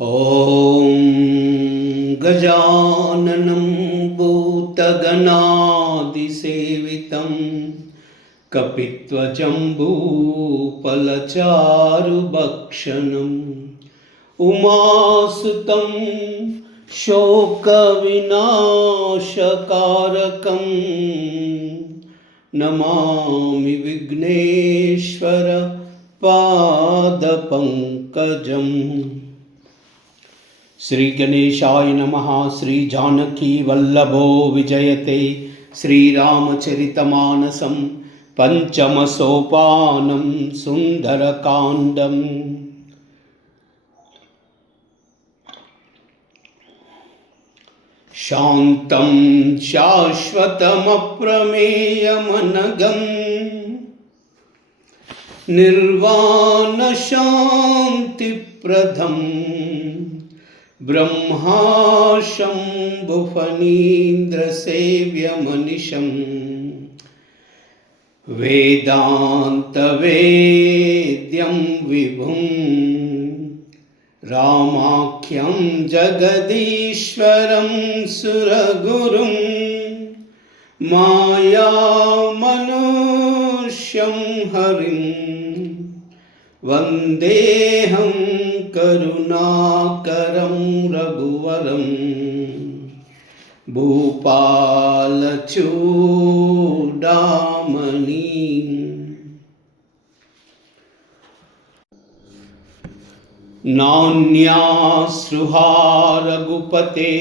ॐ गजाननं भूतगणादिसेवितं कपित्वजम्बूफलचारुभक्षणम् उमासुतं शोकविनाशकारकं नमामि विघ्नेश्वर पादपङ्कजम्। श्री गणेशाय नमः। श्री जानकी वल्लभो विजयते। श्रीरामचरितमानसं पंचम सोपानं सुंदरकांडम्। शान्तं शाश्वतमप्रमेयमनघं निर्वाणशान्तिप्रदम् ब्रह्माशम्भुफणीन्द्रसेव्यमनिशं वेदान्तवेद्यं विभुं रामाख्यं जगदीश्वरं सुरगुरुं मायामनुष्यं हरिं वन्देऽहं करुणाकरं रघुवरं भूपालचूडामणिं। नान्यास्रुहा रघुपते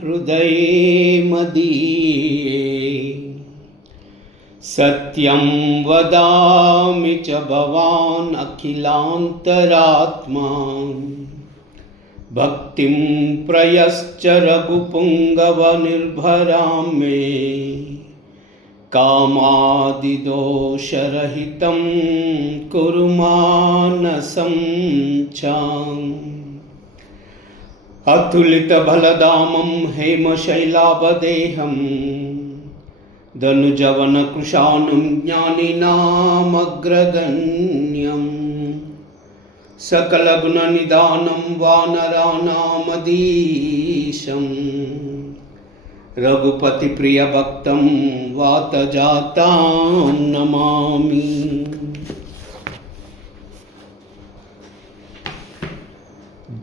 हृदये मदीये सत्यं वदामि च भवान् अखिलान्तरात्मा। भक्तिं प्रयश्च रघुपुङ्गवनिर्भरां मे कामादिदोषरहितं कुरु मानसं अतुलितबलधामं हेमशैलाभदेहं धनुजवनकृशानं ज्ञानिनामग्रगण्यं सकलगुणनिधानं वानराणामधीशं रघुपतिप्रियभक्तं वातजातां नमामि।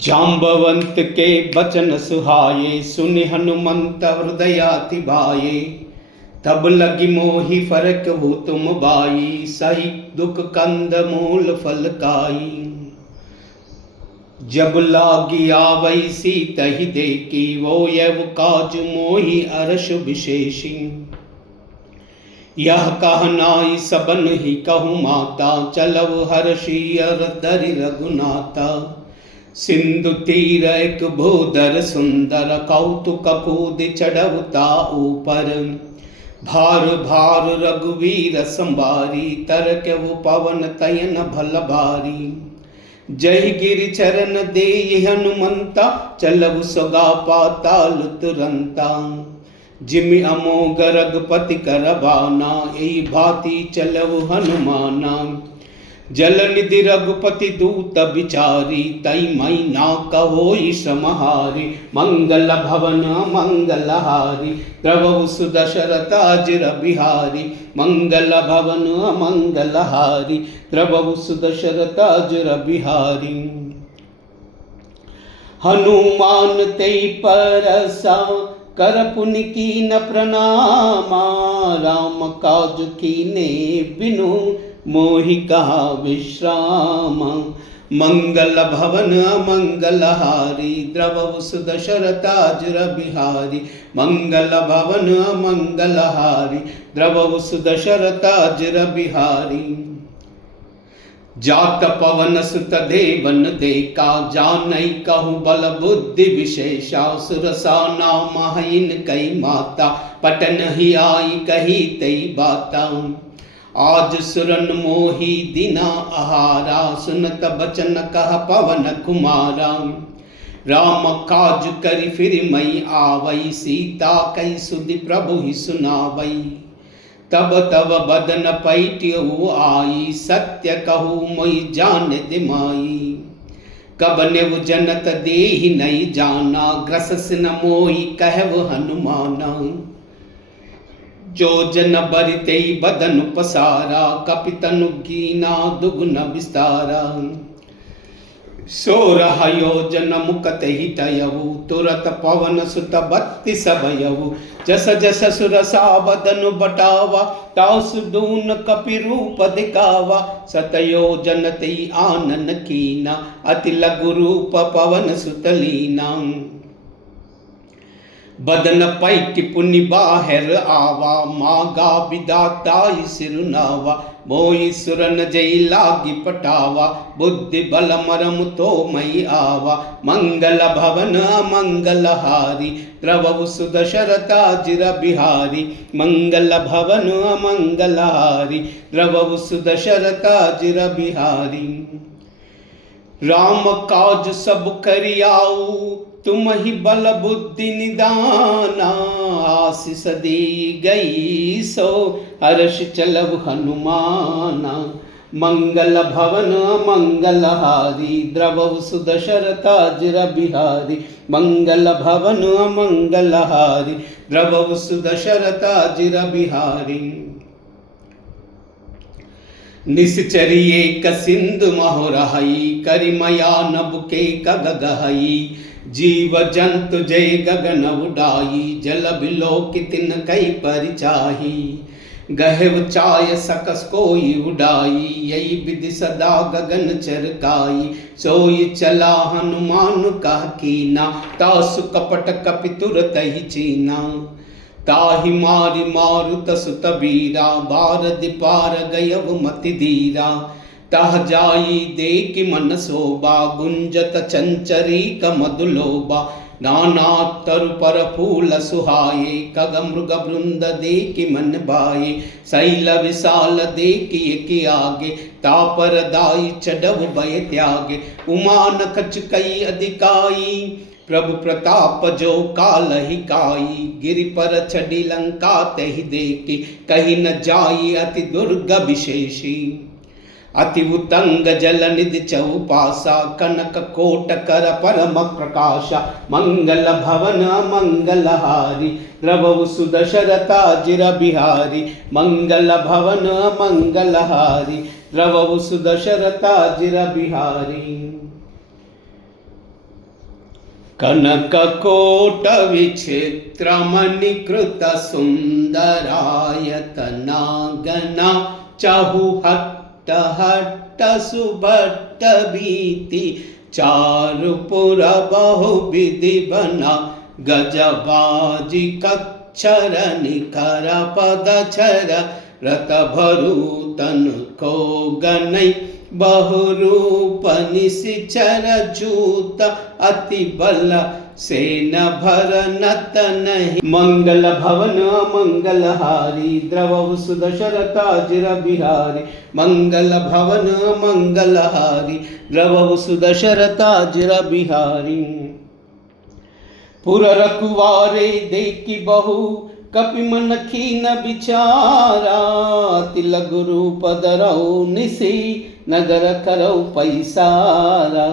जाम्बवंत के बचन सुहाये सुनि हनुमंत हृदयाति भाये। तब लगी मोहि फरक हो तुम बाई सही दुख कंद मूल फल काई। जब लागी आवै सीतहि देखी वो यव काज मोहि अरश विशेषी। यह कह नाई सबन ही कहु माता चलव हर्षि अर धरि रघुनाथा। सिंधु तीर एक भूधर सुंदर कौतुक कूद चढ़वता ऊपर। भार भार रघुवीर संभारी तरक वो पवन तयन भल भारी। जय गिरि चरण दे हनुमंता चलव सगा पाताल तुरंता। जिमि अमोघ रघुपति करबाना एई भांति चलव हनुमाना। जलनिधि रघुपति दूत बिचारी तई मई ना कहोई समहारी। मंगल भवन मंगलहारी द्रवहु सुदशरथ अजिर बिहारी। मंगल भवन मंगलहारी द्रवहु सुदशरथ अजिर बिहारी। हनुमान ते परसा कर पुनि कीन प्रणामा। राम काज कीने बिनु मोहि कहा विश्राम। मंगल भवन मंगलहारी द्रवहु सुदशरथ अजिर बिहारी। मंगल भवन मंगलहारी द्रवहु सुदशरथ अजिर बिहारी। जात पवन सुत देवन देका जानई कहु बल बुद्धि विशेषा। सुरसा नाम हईन कई माता पटन ही आई कही तई बाता। आज सुरन मोही दिना आहारा सुनत बचन कह पवन कुमारा। राम काज करि फिर मई आवई सीता कई सुधि प्रभु ही सुनावई। तब तब बदन पैट्यु आई, सत्य कहू मोई जान दिमाई। कब नेव जनत देहि नहीं जाना, ग्रसस न मोहि कहव हनुमाना। जो जन बरिते बदन पसारा, कपितनु कीना दुगुन विस्तारा। 16 योजन मुकत हितयऊ, तुरत पवन सुत 32 भयऊ। जस जस सुरसा बदन बटावा, तासु दून कपि रूप दिखावा। 7 योजन तई आनन कीना, अति लघु रूप पवन सुत लीना। बदन पैटि पुनि बाहर आवा, मागा विदाताई सिरुनावा। मोई सुरन जई लागी पटावा, बुद्धि बल मरम तो मई आवा। मंगल भवन मंगल हारी, द्रवहु सुदशरथा जिर बिहारी। मंगल भवन मंगल हारी, द्रवहु सुदशरथा जिर बिहारी। राम काज सब करियाऊ, तुम ही बल बुद्धि निदाना। आशीष दी गई सो, हर्ष चलव हनुमाना। मंगल भवन मंगल हारी, द्रवहु सुदशरथा जिर बिहारी। मंगल भवन मंगल हारी, द्रवहु सुदशरथा जिर बिहारी। निश्चरी एक सिंधु महोरहई, करिमया नबुके कगगहई। जीव जंतु जय गगन उडाई, जल बिलोक तिन कई परिचाही। गहव चाय सकस कोई उडाई, यही विधि सदा गगन चरकाई। सोई चला हनुमान कह कीना, तासु कपट कपि तुरत ही चीना। ताहि मारि मारुत सुत बीरा, बारदि पार गयव मति धीरा। तह जाई देखि मन शोभा, गुंजत चंचरी कमदुलोबा। नाना तरु पर फूल सुहाये, कग मृग वृंद देखि मन भाये। शैल विशाल देखि एके आगे, तापर दाई चढ़व भय त्यागे। उमा नखच कई अधिकाई, प्रभु प्रताप जो काल ही काई। गिरि पर छड़ी लंका तहि देखी, कहीं न जाई अति दुर्ग विशेषी। अति उतंग जल निधि चौपासा, कनक कोट कर परम प्रकाशा। मंगल भवन मंगल हारी, द्रवहु सुदशरथा जिर बिहारी। मंगल भवन मंगल हारी, द्रवहु सुदशरथा जिर बिहारी। कनक कोट विचित्र मणिकृत सुंदरायतना गना। चाहु हट्ट हट्ट सुभट्ट भीति, चारुपुर बहु विधि बना। गजबाजी कच्छर निखर पदछर, रत भरुतन को गनई। बहुरूप निशिचर जूत, अति बल सेन भर नत नहीं। मंगल भवन मंगल हारी, द्रवहु सुदशरथा जिर बिहारी। मंगल भवन मंगल हारी, द्रवहु सुदशरथा जिर बिहारी। पुर रखुवारे देखि बहु, कपि मन खीन विचारा। अति लघु रूप धरऊ निसी, नगर करऊ पैसारा।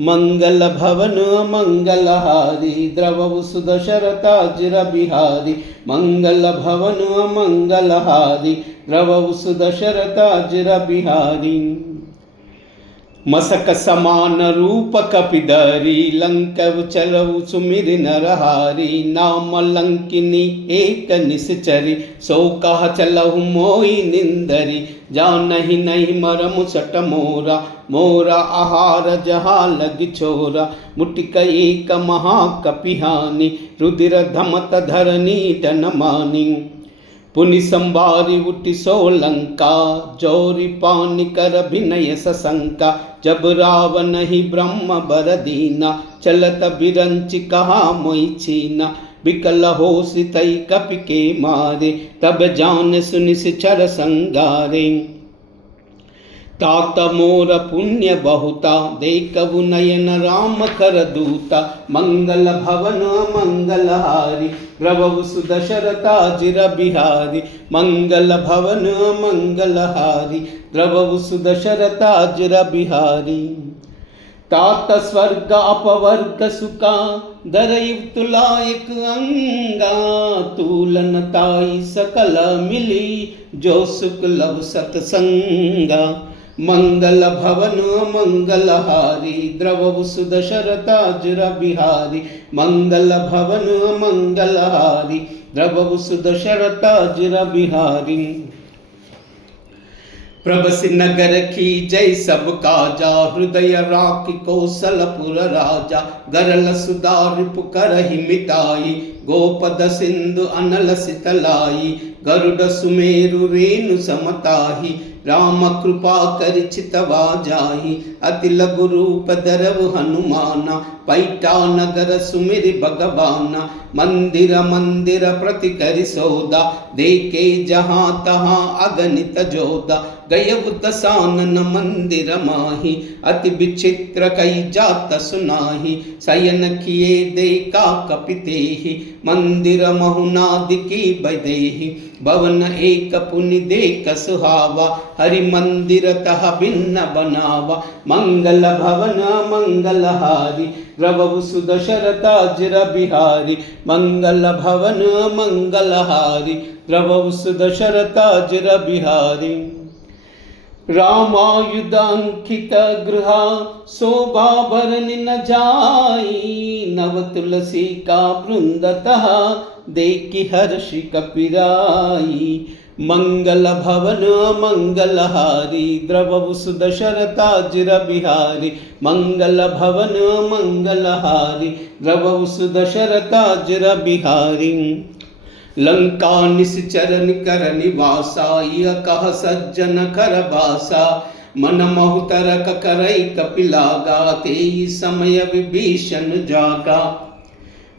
मंगल भवन मंगल हारी, द्रवहु सुदशरथा जिर बिहारी। मंगल भवन मंगल हारी, द्रवहु सुदशरथा जिर बिहारी। मसक समान रूप कपिधरी, लंकव चलऊ सुमिर नरहारी। नाम लंकिनी एक निश्चरी, सो कह चलहु मोहि निंदरी। जानहि नहीं मरमु सट मोरा, मोरा आहार जहाँ लग छोरा। मुटिक एक महाकपिहानि, रुधिर धमत धरनी डन मानी। पुनि संभारी उठि सोलंका, जोरी पानि कर भिनय सशंका। जब रावण ही ब्रह्म बर दीना, चलत बिरंचि कहा मोहि छीना। विकल होसि तई कपि के मारे, तब जान सुनि सिचर संगारे। तात मोर पुण्य बहुता, देखहु नयन राम कर दूता। मंगल भवन मंगल हारी, द्रवहु सुदशरथा जिर बिहारी। मंगल भवन मंगल हारी, द्रवहु सुदशरथा जिर बिहारी। तात स्वर्ग अपवर्ग सुका दरयुव तुलायक अंगा तूलन ताई सकल मिली जो सुख लव सतसंगा। मंगल भवन मंगलहारी द्रव सुद शरताजुर बिहारी मंगल भवन मंगलहारी द्रव सुद शरताजुर बिहारी। प्रभसि नगर की जय सब काजा हृदय राखी कौशलपुर राजा गरल सुधारिपु करहि मिटाई गोपद सिंधु अनल सितलाई गरुड़ सुमेरु रेणु समताही राम कृपा कर चितवा जाही अति लघु रूप धरव हनुमाना पैठा नगर सुमिर भगवाना मंदिर मंदिर प्रति कर सौदा देखे जहाँ तहाँ अगणित जोदा गयव दसानन मंदिर माही अति विचित्र कई जात सुनाही शयन किए देखा कपितेहि मंदिर महुनादि की बदेहि भवन एक पुनि देख सुहावा हरि मंदिर तह भिन्न बनावा मंगल भवन मंगलहारी द्रवहु सुद शरताजिर बिहारी मंगल भवन मंगलहारी द्रवहु सुद शरताजिर बिहारी। रामायुधांकित गृहा शोभा भरनि न जाई नव तुलसी का वृंदतः देखि हर्षि कपिराई मंगल भवन मंगलहारी द्रवहु सुद शरताजिर बिहारी मंगल भवन मंगलहारी द्रवहु सुद शरताजिर बिहारी। लंका निश्चर निकर निवासा यह कह सज्जन कर बासा मन महुतरक करई कपिलागा तेई समय विभीषण जागा।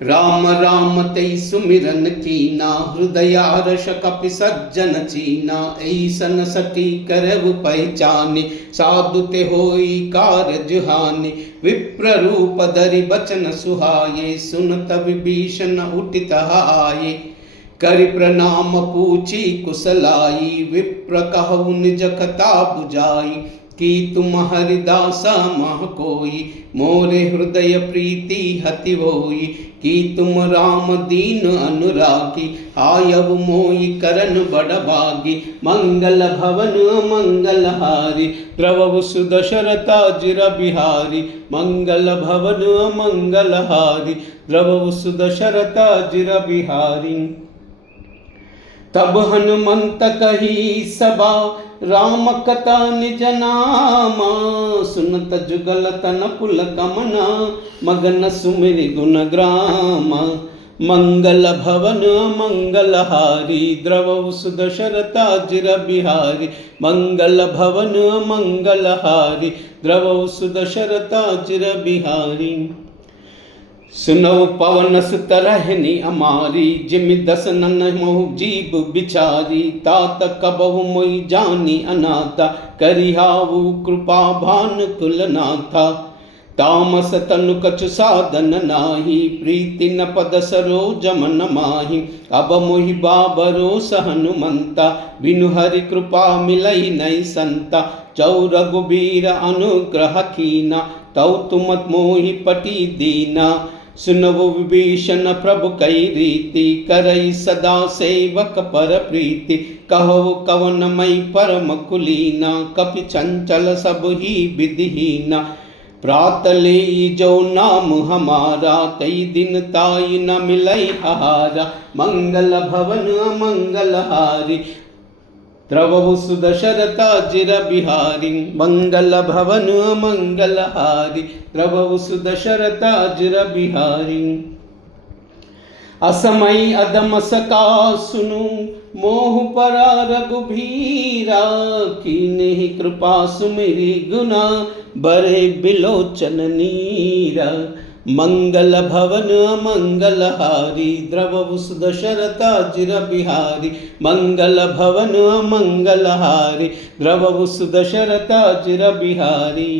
राम राम तेई सुमिरन कीना हृदय हर्ष कपि सज्जन चीना ऐसन सटी करव पहचानी साधु ते होई कारज हानि विप्र रूप धरि बचन सुहाये सुनत विभीषण उठित आये करि प्रणाम पूछी कुशलाई विप्र कहु निज कथा बुझाई कि तुम हरिदासा मह कोई मोरे हृदय प्रीति हति होई कि तुम राम दीन अनुरागी आयव मोई करन बड़भागी मंगल भवन मंगलहारी द्रवहु सुद शरताजिर बिहारी मंगल भवन मंगलहारी द्रवहु सुद शरताजिर बिहारी। तब हनुमंत कही सभा राम कथा निज नामा सुनत जुगल तन पुल कमना मगन सुमिरि गुण ग्रामा मंगल भवन मंगलहारी द्रवहु सुद शरताजिर बिहारी मंगल भवन मंगलहारी द्रवहु सुद शरताजिर बिहारी। सुनो पवन सुत रहनी अमारी जिमि दस नन मोह जीव बिचारी तात कबहु मोई जानी अनाथा करिहावु कृपा भान कुलनाथा तामस तनु कछु साधन नाही प्रीति न पद सरोज मन माही अब मोहि बाबरो हनुमंता बिनु हरि कृपा मिलई नहीं संता चौ रघुबीर अनुग्रह कीना तौ तुम मोहि पटी दीना सुनवु विभीषण प्रभु कई रीति करई सदा सेवक पर प्रीति कहो कवन मई परम कुलीना कपि चंचल सब ही विधिहीना प्रात ले जो नाम हमारा कई दिन ताई न मिलई हारा मंगल भवन मंगलहारी द्रवहु सुद शरताजिर बिहारी मंगल भवन मंगलहारी द्रवहु सुद शरताजिर बिहारी। असमय अदम सका सुनु मोह परा रघुबीरा कीन्हि कृपा सुमिरि गुना बरे बिलोचन नीरा मंगल भवन मंगलहारी द्रवहु सुद शरताजिर बिहारी मंगल भवन मंगलहारी द्रवहु सुद शरताजिर बिहारी।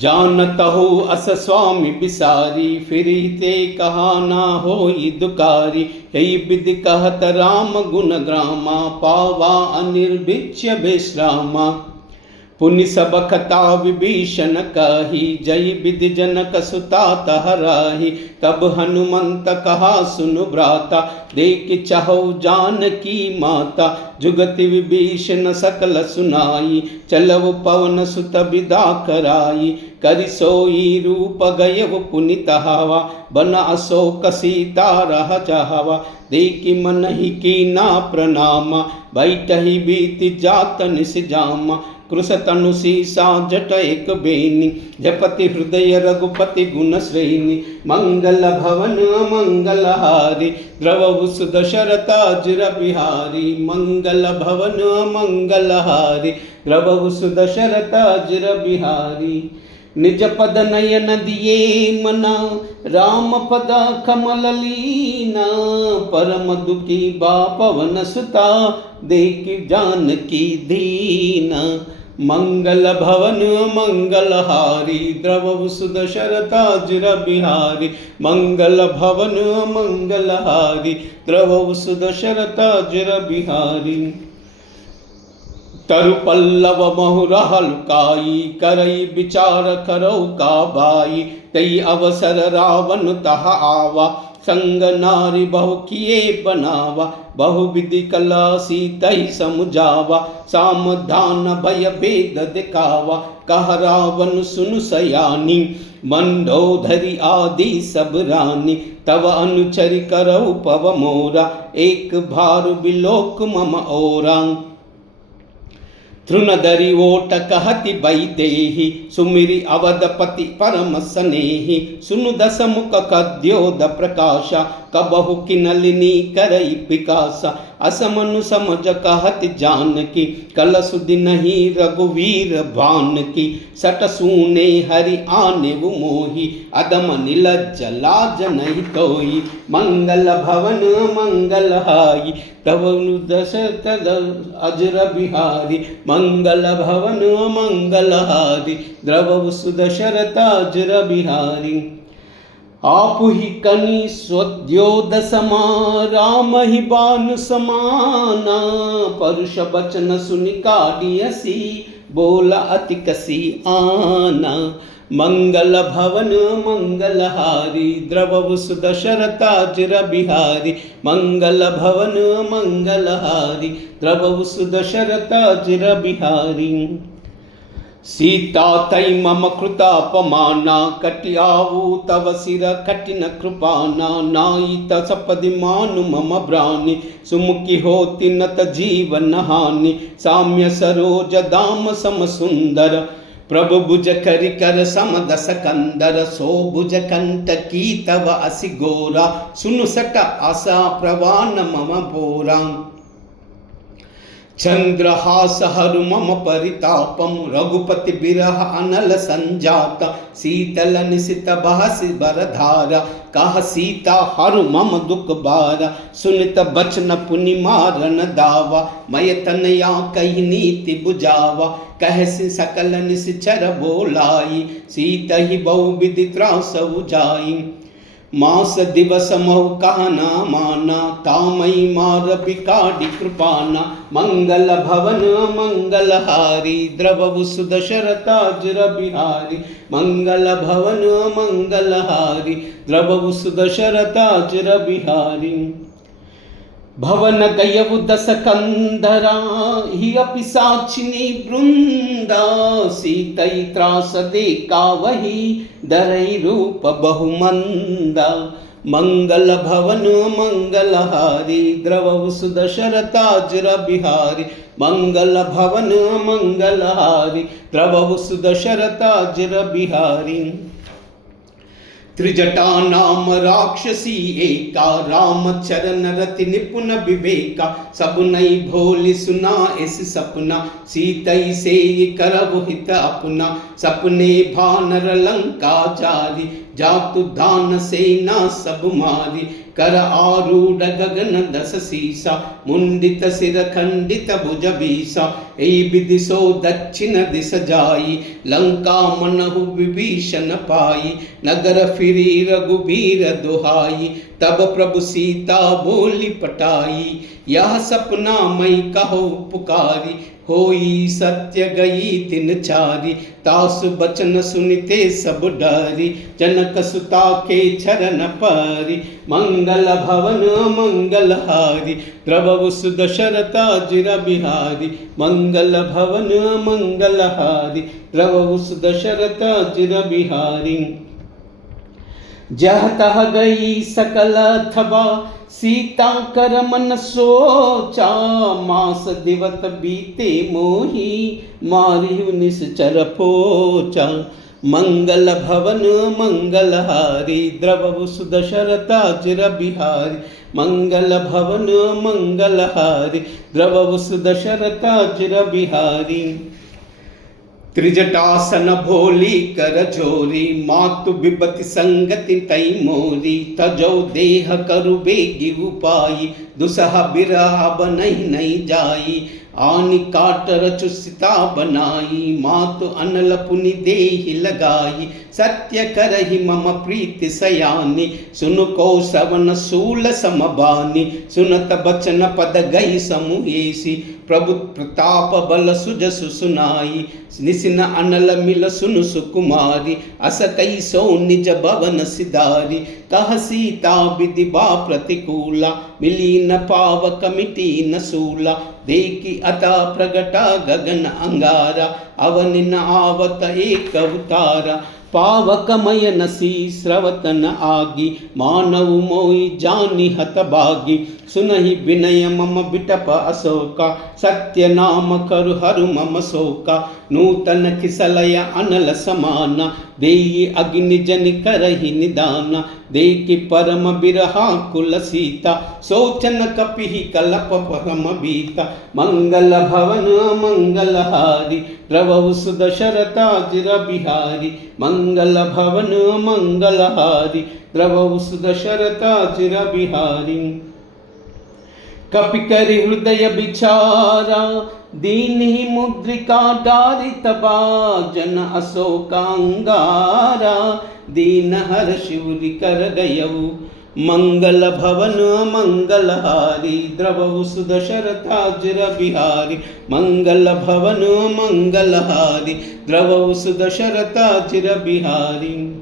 जानत हो अस स्वामी बिसारी फिरी ते कहा ना होई दुकारी यही विधि कहत राम गुण ग्रामा पावा अनिर्भिच्य विश्रामा पुनि सब कथा विभीषण कही, जय विधि जनक सुता तहराही। तब हनुमंत कहा सुनु भ्राता, देख चाहो जानकी माता। जुगति विभीषण सकल सुनाई, चलव पवन सुत विदा कराई। करि सोई रूप गयव पुनि तहावा, बन अशोक सीता रह चाहवा। देखि मन ही कीना प्रणामा, बैठहि बीति जात निस जामा। कृश तनु सीसा जट एक बेनी, जपति हृदय रघुपति गुण श्रेणी। मंगल भवन मंगल हारी, द्रवहु सुदशरथ अजिर बिहारी। मंगल भवन मंगल हारी, द्रवहु सुदशरथ अजिर बिहारी। निज पद नयन दिए मना, राम पद कमल लीना। परम दुखी बा पवन सुता, देख जानकी दीना। मंगल भवन मंगल हारी, द्रवहु सुदशरथ अजिर बिहारी। मंगल भवन मंगल हारी, द्रवहु सुदशरथ अजिर बिहारी। तरु पल्लव महु रहल काई, करई विचार करौ का बाई। तई अवसर रावण तह आवा, संग नारी बहु किए बनावा। बहु विधि कला सीतई समुझावा, सामधान भय भेद दिखावा। कह रावण सुन सयानी, मंडोदरी आदि सब रानी। तब अनुचरि करौ पव मोरा, एक भार बिलोक मम ओरा। तृणधरि ओट कहति वैदेही, सुमिरि अवधपति परम स्नेही। सुनु दस मुख कद्योद प्रकाशा, कबहु किनलिनी करई पिकासा। असमनु समझ कहति जानकी, कलसु दिनहि रघुवीर भानकी। सट सूने हरि आने वो मोही, अदम नीलज्ज लाज नहीं तोई। मंगल भवन मंगल हाई, तब दशरथ अजिर बिहारी। मंगल भवन मंगल हारी, द्रवहु सुदशरथ अजिर बिहारी। आपु ही कनि स्वद्योत समा, राम ही बान समाना। परुष बचन सुनि काढ़ियसी, बोला अति कसी आना। मंगल भवन मंगल हारी, द्रवहु सुदशरथ अजिर बिहारी। मंगल भवन मंगल हारी, द्रवहु सुदशरथ अजिर बिहारी। सीता तई मम कृतापमाना, कटियावु तव सिर कठिन कृपाना। नाई तपदि मानु मम भ्रानि, सुमुखी होति नत जीवन हानि। साम्य सरोज दाम सम सुंदर, प्रभु भुज करि कर सम दस कंदर। सो भुज कंठ की तव असि गोरा, सुनु सट आशा प्रवान मम बोरा। चंद्रहास हरु मम परितापम, रघुपति बिरह अनल संजाता। शीतल निशित बहसि बरधारा, कह सीता हरु मम दुख बारा। सुनित बचन पुनि मारन दावा, मय तनया कही नीति बुझावा। कहसि सकल निश्चर बोलाई, सीत ही बहु विधि त्रास उजाई। मास दिवस महु कहना माना, तामई मार बिकाढ़ी कृपाना। मंगल भवन मंगल हारी, द्रवहु सुदशरथ अजिर बिहारी। मंगल भवन मंगल हारी, द्रवहु सुदशरथ अजिर बिहारी। भवन गयवु दस कंधरा, ही पिशाचिनी वृंदा। सीतई त्रास देखा वही, धरई रूप बहुमंदा। मंगल भवन मंगल हारी, द्रवहु सुदशरथ अजिर बिहारी। मंगल भवन मंगल हारी, द्रवहु सुदशरथ अजिर बिहारी। त्रिजटा नाम राक्षसी एका, राम चरण रति निपुण विवेका। सब नई भोली सुना इस सपना, सीतई से करहु हित अपना। सपने भानर लंका जारी, जातु दान सेना सब मारी। कर आरूढ़ गगन दस सीसा, मुंडित सिर खंडित भुज बीसा। ऐ विधि सो दक्षिण दिश जाई, लंका मनहु विभीषण पाई। नगर फिरी रघुबीर दुहाई, तब प्रभु सीता बोली पटाई, यह सपना मई कहो पुकारी, होई सत्य गई दिन चारी, तासु बचन सुनते सब डरी, जनक सुता के चरण पारी, मंगल भवन मंगल हारी, द्रवहु सुदशरथ अजिर बिहारी, मंगल भवन मंगल हारी, द्रवहु सुदशरथ अजिर बिहारी। जह तह गई सकल थबा, सीता कर मन सोचा, मास दिवत बीते मोही, मारिहु निश्चर पोचा, मंगल भवन मंगल हारी, द्रवहु सुदशरथ अजिर बिहारी, मंगल भवन मंगल हारी, द्रवहु सुदशरथ अजिर बिहारी। त्रिजटासन भोली कर जोरी, मातु बिबति संगति तई मोरी, तजौ देह करु बेगी उपाई, दुसह बिरह बनहि नहीं जाई, आनि काट रचु सीता बनाई, मातु अनल पुनि देहि लगाई, सत्य करहि मम प्रीति सयानी, सुन कौसवन सूल समबानी, सुनत बचन पद गई समूहेसी, प्रभु प्रताप बल सुजसु सुनाई, निसिन अनल मिल सुनु सुकुमारी, अस कई सो निज भवन सिधारी, कह सीता विधि बा प्रतिकूला, मिली न पावक मिटी न सूला, देखी अता प्रगटा गगन अंगारा, अवनि न आवत एक अवतारा, पावकमय नसी स्रवत न आगी, मानव मोई जानी हतभागी, सुनहि विनय मम बिटप अशोका, सत्य नाम करु हरु मम शोका, नूतन खिसलय अनल समाना, देई अग्नि जनि करहि निदाना, देखि परम बिरहा कुल सीता, सोचन कपिहि कलप परम बीता, मंगल भवन मंगल हारी, द्रवहु सुदशरथ अजिर बिहारी, मंगल भवन मंगल हारी, द्रवहु सुदशरथ अजिर बिहारी। कपि करि हृदय बिचारा, दीनहि मुद्रिका डारि तबा, जन अशोकांगारा, दीन हर शिवरि कर गयऊ, मंगल भवन मंगल हारी, द्रवहु सुदशरथ अजिर बिहारी, मंगल भवन मंगल हारी, द्रवहु सुदशरथ अजिर बिहारी।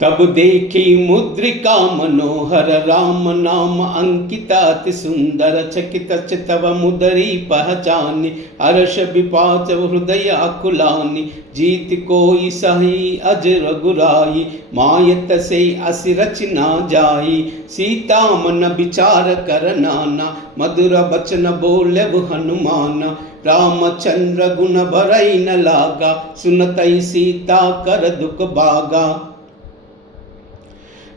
तब देखी मुद्रिका मनोहर, राम नाम अंकिता अति सुंदर, चकित चितव मुदरी पहचानी, हर्ष विपाच हृदय अकुलानी, जीत कोई सही अज रघुराई, मायत से असि रचना जाई, सीता मन विचार कर नाना, मधुर बचन बोलेबु हनुमाना, रामचंद्र गुण भरई न लागा, सुनतई सीता कर दुख बागा,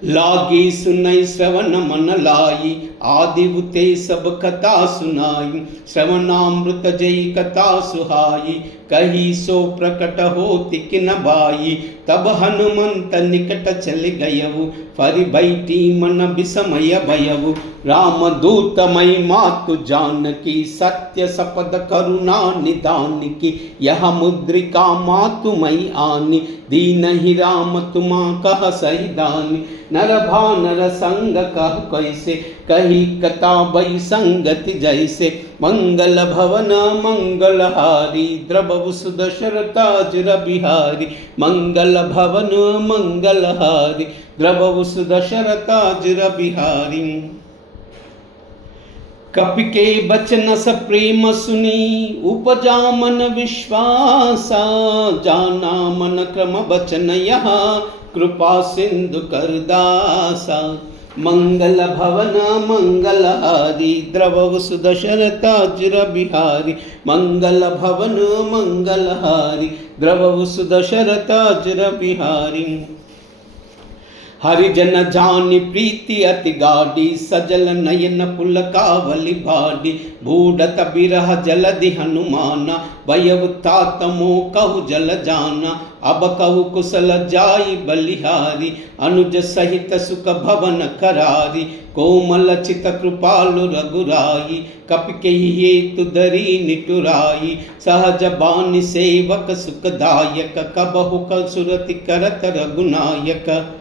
लागी सुनई श्रवण मन लाई, आदि उते सब कथा सुनाई, श्रवणामृत जई कथा सुहाई, कही सो प्रकट होति किन बाई, तब हनुमंत निकट चल गयऊ, फरि बैठी मन विस्मय भयऊ, राम दूत मई मातु जानकी, सत्य सपद करुणा निदान की, यह मुद्रिका मातु मई आनी, दीनहि राम तुमा कह सही दानी, नर भानर संग कह कैसे, कही कथा बई संगति जैसे, मंगल भवन मंगल हारी, द्रवहु सुदशरथ अजिर बिहारी, मंगल भवन मंगल हारी, द्रवहु सुदशरथ अजिर बिहारी। कपि के बचन स प्रेम सुनी, उपजा मन विश्वासा, जाना मन क्रम बचन यहाँ, कृपा सिंधु करदासा, मंगल भवन मंगल हारी, द्रवहु सुदशरथ अजिर बिहारी, मंगल भवन मंगल हारी, द्रवहु सुदशरथ अजिर बिहारी। हरिजन जानि प्रीति अति गाढ़ी, सजल नयन पुलकावली भाडी, बूढ़त बिरह जलधि हनुमाना, भयउ तात मोह कहु जल जाना, अब कहु कुशल जाई बलिहारी, अनुज सहित सुख भवन करारी, कोमल चित कृपालु रघुराई, कपि केहि हेतु धरी निटुराई, सहज बानी सेवक सुखदायक, कबहु सुरति करत रघुनायक,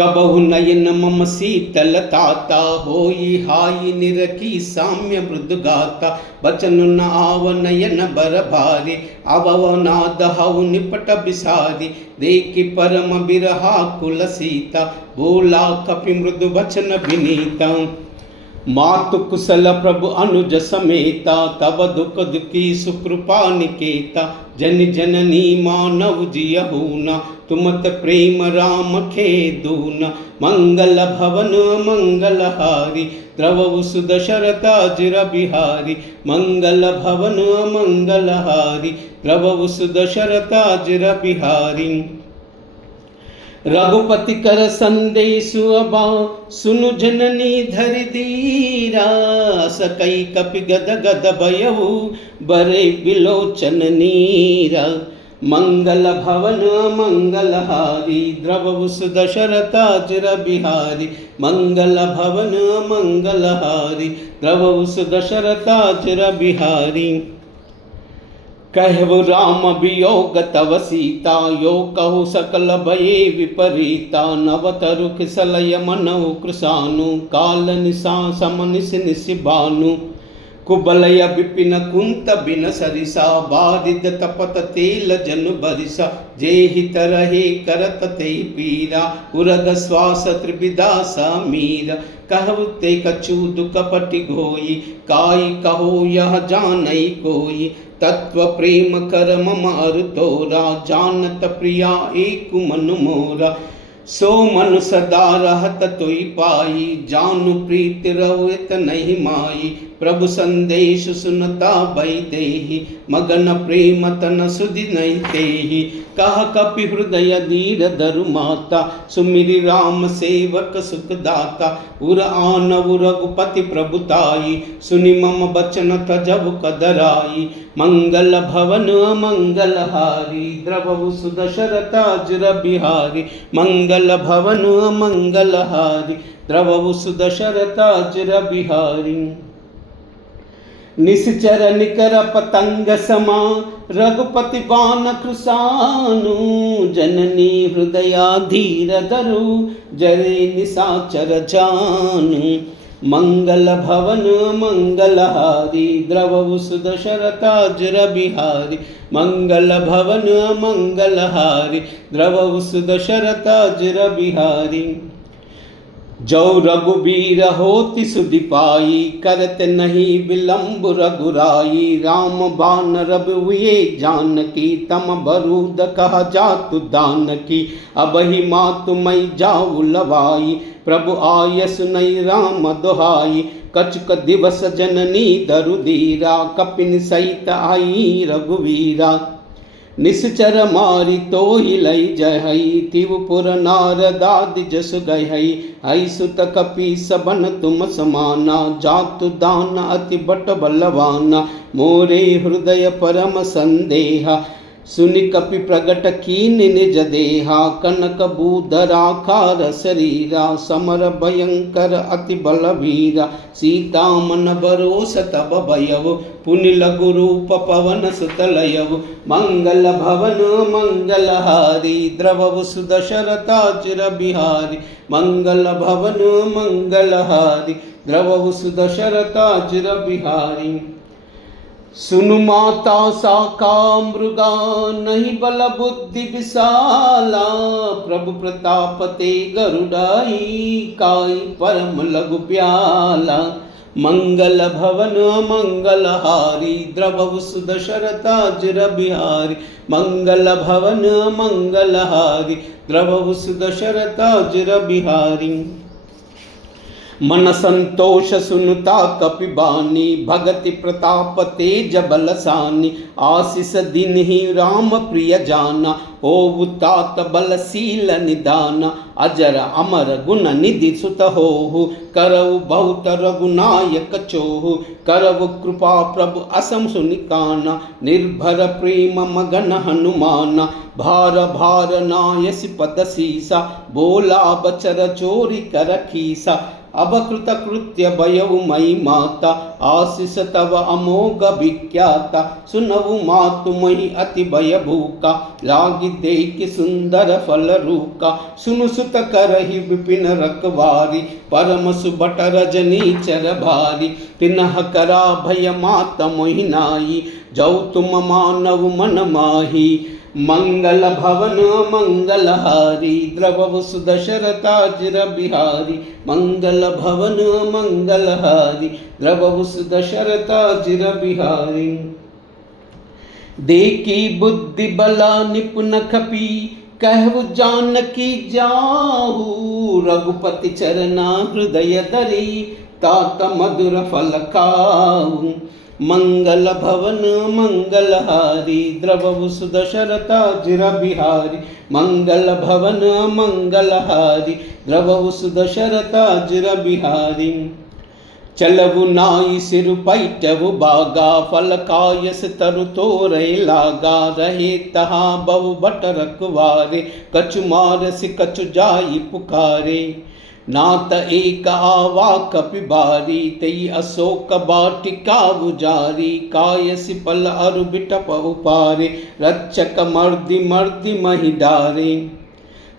कबहु नयन मम शीतलताता होई हाई निरखी साम्य मृदु गाता बचन न आव नयन बर भारी अवनाद हऊ निपट बिसारी देखी परम बिरहा कुल सीता बोला कपि मृदु बचन विनीता मातु कुशल प्रभु अनुज समेता तब दुख दुखी सुकृपा निकेता जन जननी मानव जियहूना तुमत प्रेम राम खेदून मंगल भवन मंगलहारी द्रवु सुदशरथा जिर बिहारी मंगल भवन मंगलहारी द्रवु सुदशरथा जिर बिहारी रघुपति कर संदेशु अबा सुनु जननी धरि धीरा सकई कपि गद गद भयउ बरे बिलोचन नीरा मंगल भवन मंगलहारी द्रवु सुदशरथा जिर बिहारी मंगल भवन मंगलहारी द्रवु सुदशरथा जिर बिहारी कहु राम वियोग तव सीता यो कहु सकल भये विपरीता नव तरु किसलय मनउ कृशानु काल निशा सम निस निस भानु कुबलय विपिन कुंत बिन सरिसा बारिद तपत तेल जन बरिसा जेहि तरहे करत ते पीरा उरग श्वास त्रिविदा मीरा कहु ते कछु दुख पटि घोई काई कहो यह जानई कोई तत्व प्रेम कर मम अरु तोरा जानत प्रिया एक मन मोरा सो मन सदा रहत तोई पाई जानु प्रीति रहुत नहीं माई प्रभु संदेश सुनता भई देहि मगन प्रेम तन सुधि नहीं तेहि कह कपि हृदय धीर धरु माता सुमिरि राम सेवक सुख दाता उर आनव रघुपति प्रभुताई सुनि मम बचन तजब कदराई मंगल भवन मंगलहारी द्रवु सुदशरथा जिर बिहारी मंगल भवन मंगलहारी द्रवु सुदशरथा जिर बिहारी निश्चर निकर पतंग समा रघुपति बान कृसानु जननी हृदया धीर धरु जरे निशाचर जानु मंगल भवन मंगलहारी द्रवु सुदशरथा जिर बिहारी मंगल भवन मंगलहारी द्रवु सुदशरथा जिर बिहारी जो रघुबीर होति सुधि पाई करत नहीं विलंब रघुराई राम बान रब हुए जानकी तम बरूद कह जातु दानकी अबहि मातु मई जाऊ लवाई प्रभु आय सुनई राम दुहाई कछुक दिवस जननी दरु धीरा कपिन सहित आई रघुवीरा निश्चर मारी तो ही लई जहई तिवपुर नारदादि जस गहई हई सुत कपि सबन तुम समाना जातु दान अति बट बलवाना मोरे हृदय परम संदेहा सुनि कपि प्रगट कीन निज देहा कनक बूधराखार शरीरा समर भयंकर अति बलवीरा सीता मन बरोस तब भयव पुनि लघु रूप पवन सुतलयव मंगल भवन मंगलहारी द्रवु सुदशरथा जिर बिहारी मंगल भवन मंगलहारी द्रवु सुदशरथा जिर बिहारी सुनु माता साका मृगा नहीं बल बुद्धि विशाला प्रभु प्रताप ते गरुड़ाई काई परम लघु प्याला मंगल भवन मंगलहारी द्रवु सुदशरथा जिर बिहारी मंगल भवन मंगलहारी द्रवु सुदशरथा जिर बिहारी मन संतोष सुनुता कपिबानी भगति प्रताप तेज बलसानी आशीष दिन ही राम प्रिय जाना ओ तात बलशील निदान अजर अमर गुण निधि सुत हो करऊ बहुत रघुनायक चोहु करऊ कृपा प्रभु असम सुनिकाना निर्भर प्रेम मगन हनुमाना भार भार नायस पद सीसा बोला बचर चोरी कर खीसा अब कृत कृत्य भयउ मई माता, आशीष तव अमोघ विख्याता। सुनऊ मातु मही अति भय भूका, लागी देख सुंदर फल रूका। सुनु सुत करहि विपिन रखवारी, परम सुबट रजनी चर भारी। तिनह करा भय मात मोहि नाई, जौ तुम मानव मन माही। मंगल भवन मंगलहारी, द्रवहु सुदशरथाजिर बिहारी। मंगल भवन मंगलहारी, द्रवहु सुदशरथाजिर बिहारी। देखी बुद्धि बला निपुण खपी, कहु जानकी जाहू। रघुपति चरना हृदय धरी, तात मधुर फल खाऊ। मंगल भवन मंगलहारी, द्रवहु सुदशरथाजिर बिहारी। मंगल भवन मंगलहारी, द्रवहु सुदशरथाजिर बिहारी। चलवु नाई सिरु पैटवु बागा, फल कायस तरु तोरे लागा। रहे तहा बहु बट रखवारे, कछु मारसि कछु जाई पुकारे। नात एक आवा कपि बारी, तई अशोक बाटिका उजारी। कायसि पल अरु बिटप उपारे, रक्षक मर्दि मर्दि महि डारे।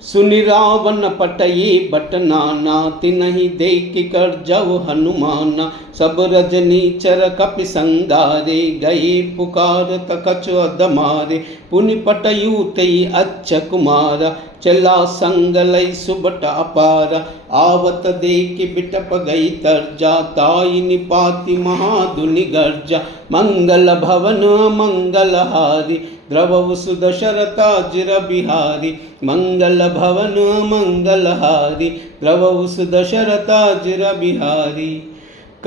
सुनि रावण पटये बट नाना, तिनहि देख कर जव हनुमाना। सब रजनी चर कपि संगारे, गए पुकारत कछु अदमारे। पुनि पटयु तई अच्छ कुमारा, चला संग लई सुबट अपारा। आवत देख बिटप गई तरजा, ताई निपाति महादुनि गर्जा। मंगल भवन मंगलहारी, द्रवहु सुदशरथाजिर बिहारी। मंगल भवन मंगलहारी, द्रवहु सुदशरथाजिर बिहारी।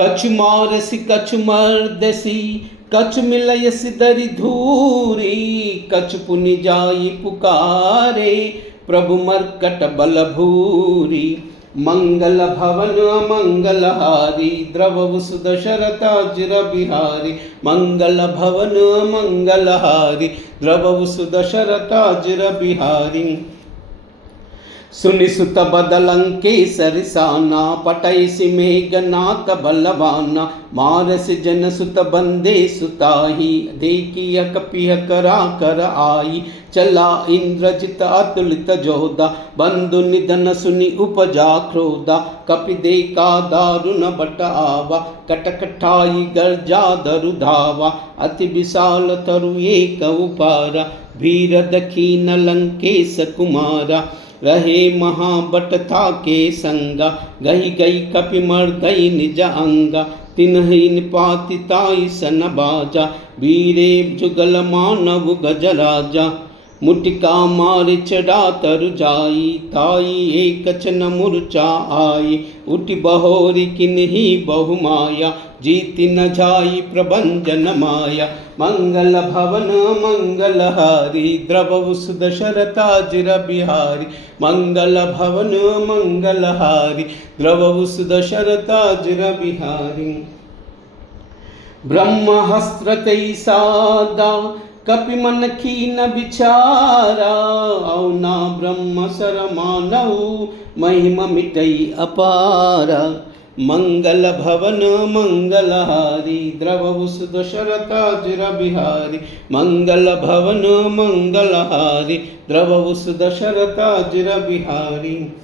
कछु मारसि कछु मर्दसि, कछु मिलयसि दरि धूरी। कछु पुनि जाई पुकारे, प्रभु मर्कट बल भूरी। मंगल भवन मंगलहारी, द्रवहु सुदशरथाजिर बिहारी। मंगल भवन मंगलहारी, द्रवहु सुदशरथाजिर बिहारी। सुनि सुत बदलंकेसरि साना, पटैसि मेघनाथ बलवाना। मारसि जन सुत बंदे सुताही, देखिय कपिह करा कर आई। चला इंद्रजित अतुलित जोधा, बंधु निधन सुनि उपजा क्रोधा। कपि देखा दारुण बट आवा, कटकटाई गर्जा धरु धावा। अति विशाल तरु एक उपारा, भीर दखीन लंकेश कुमारा। रहे महाबट था के संगा, गई गई कपि मर गई निज अंगा। तिन्हि निपाति ताई सन बाजा, वीरे जुगल मानव गजराजा। मुटिका मारि चढ़ा तरु जाई, ताई एक चन मूर्छा आई। उठि बहोरी किन्ही बहु माया, जीति न जाई प्रभंजन माया। मंगल भवन मंगलहारी, द्रवहु सुदशरथाजिर बिहारी। मंगल भवन मंगलहारी, द्रवहु सुदशरथाजिर बिहारी। ब्रह्महस्त्र तै सादा, कपि मन कीन विचारा। औना ब्रह्म सर मानऊ, महिमा मिटई अपारा। मंगल भवन मंगलहारी, द्रवहु सुदशरथाजिर बिहारी। मंगल भवन मंगलहारी, द्रवहु सुदशरथाजिर बिहारी।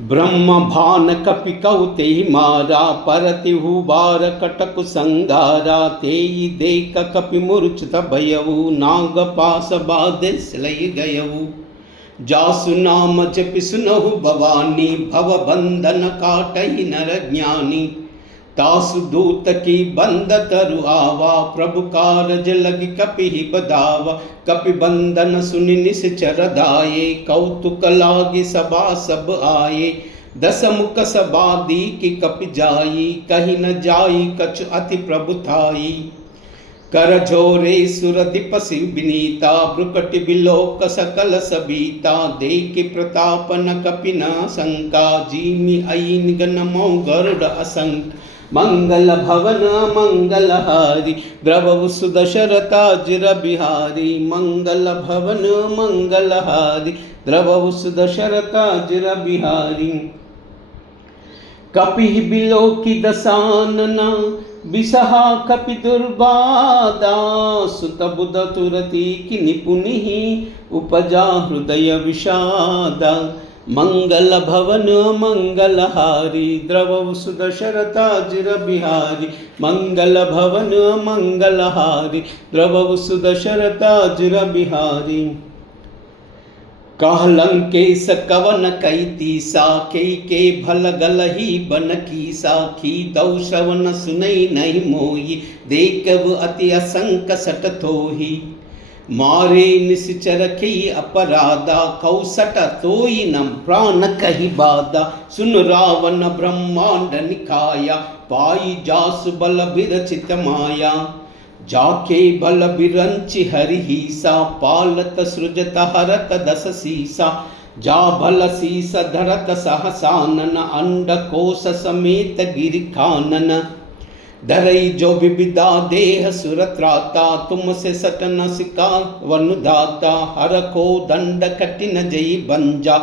ब्रह्म भान कपि कौतेहि मारा, परतिहु बार कटकु संगारा। तेई देख कपि मूर्छित भयउ, नाग पास बाधे सिलई गयउ। जासु नाम जपि सुनहु भवानी, भव बंधन काटहि नर ज्ञानी। तासु दूत की बंद तरु आवा, प्रभु कारज लगी कपिहि बधावा। कपि बंधन सुनि निश्चर दाये, कौतुक लागी सभा सब आये। दस मुख सबादी की कपि जाई, कही न जाई कछु अति प्रभु थाई। कर झोरे सुरधिप शिव विनीता, ब्रुकटि बिलोक सकल सबीता। देखि प्रताप न कपि न शंका, जीमि अयि निगन मौ गरुड़ असंक। मंगल भवन मंगलहारी, द्रवहु सुदशरथाजिर बिहारी। मंगल भवन मंगलहारी, द्रवहु सुदशरथाजिर बिहारी। कपि बिलोकि दशानना बिसहा कपि दुर्बादा सुत बुध तुरति कि निपुनि उपजा हृदय विषादा मंगल भवन मंगलहारी द्रवौ सुदशरथाजिर बिहारी मंगल भवन मंगलहारी द्रवौ सुदशरथाजिर बिहारी कहलंकेश कवन कैती साके के भल गलही बन की साखी दौ श्रवण सुनई नहीं मोई देखव अति असंक सट थोही मारे निश्चर की अपराधा कौसट तोई न प्राण कही बाधा सुन रावण ब्रह्मांड निकाया पाई जास बल विरचित माया जाके बल बिरंचि हरिहीसा पालत सृजत हरत दस सीसा जा भल शीस धरत सहसानन अंड कोश समेत गिरिखानन धरई जो विविधा देह सुरत्राता तुमसे सट न सिका वनुदाता हर को दंड कठिन जई बंजा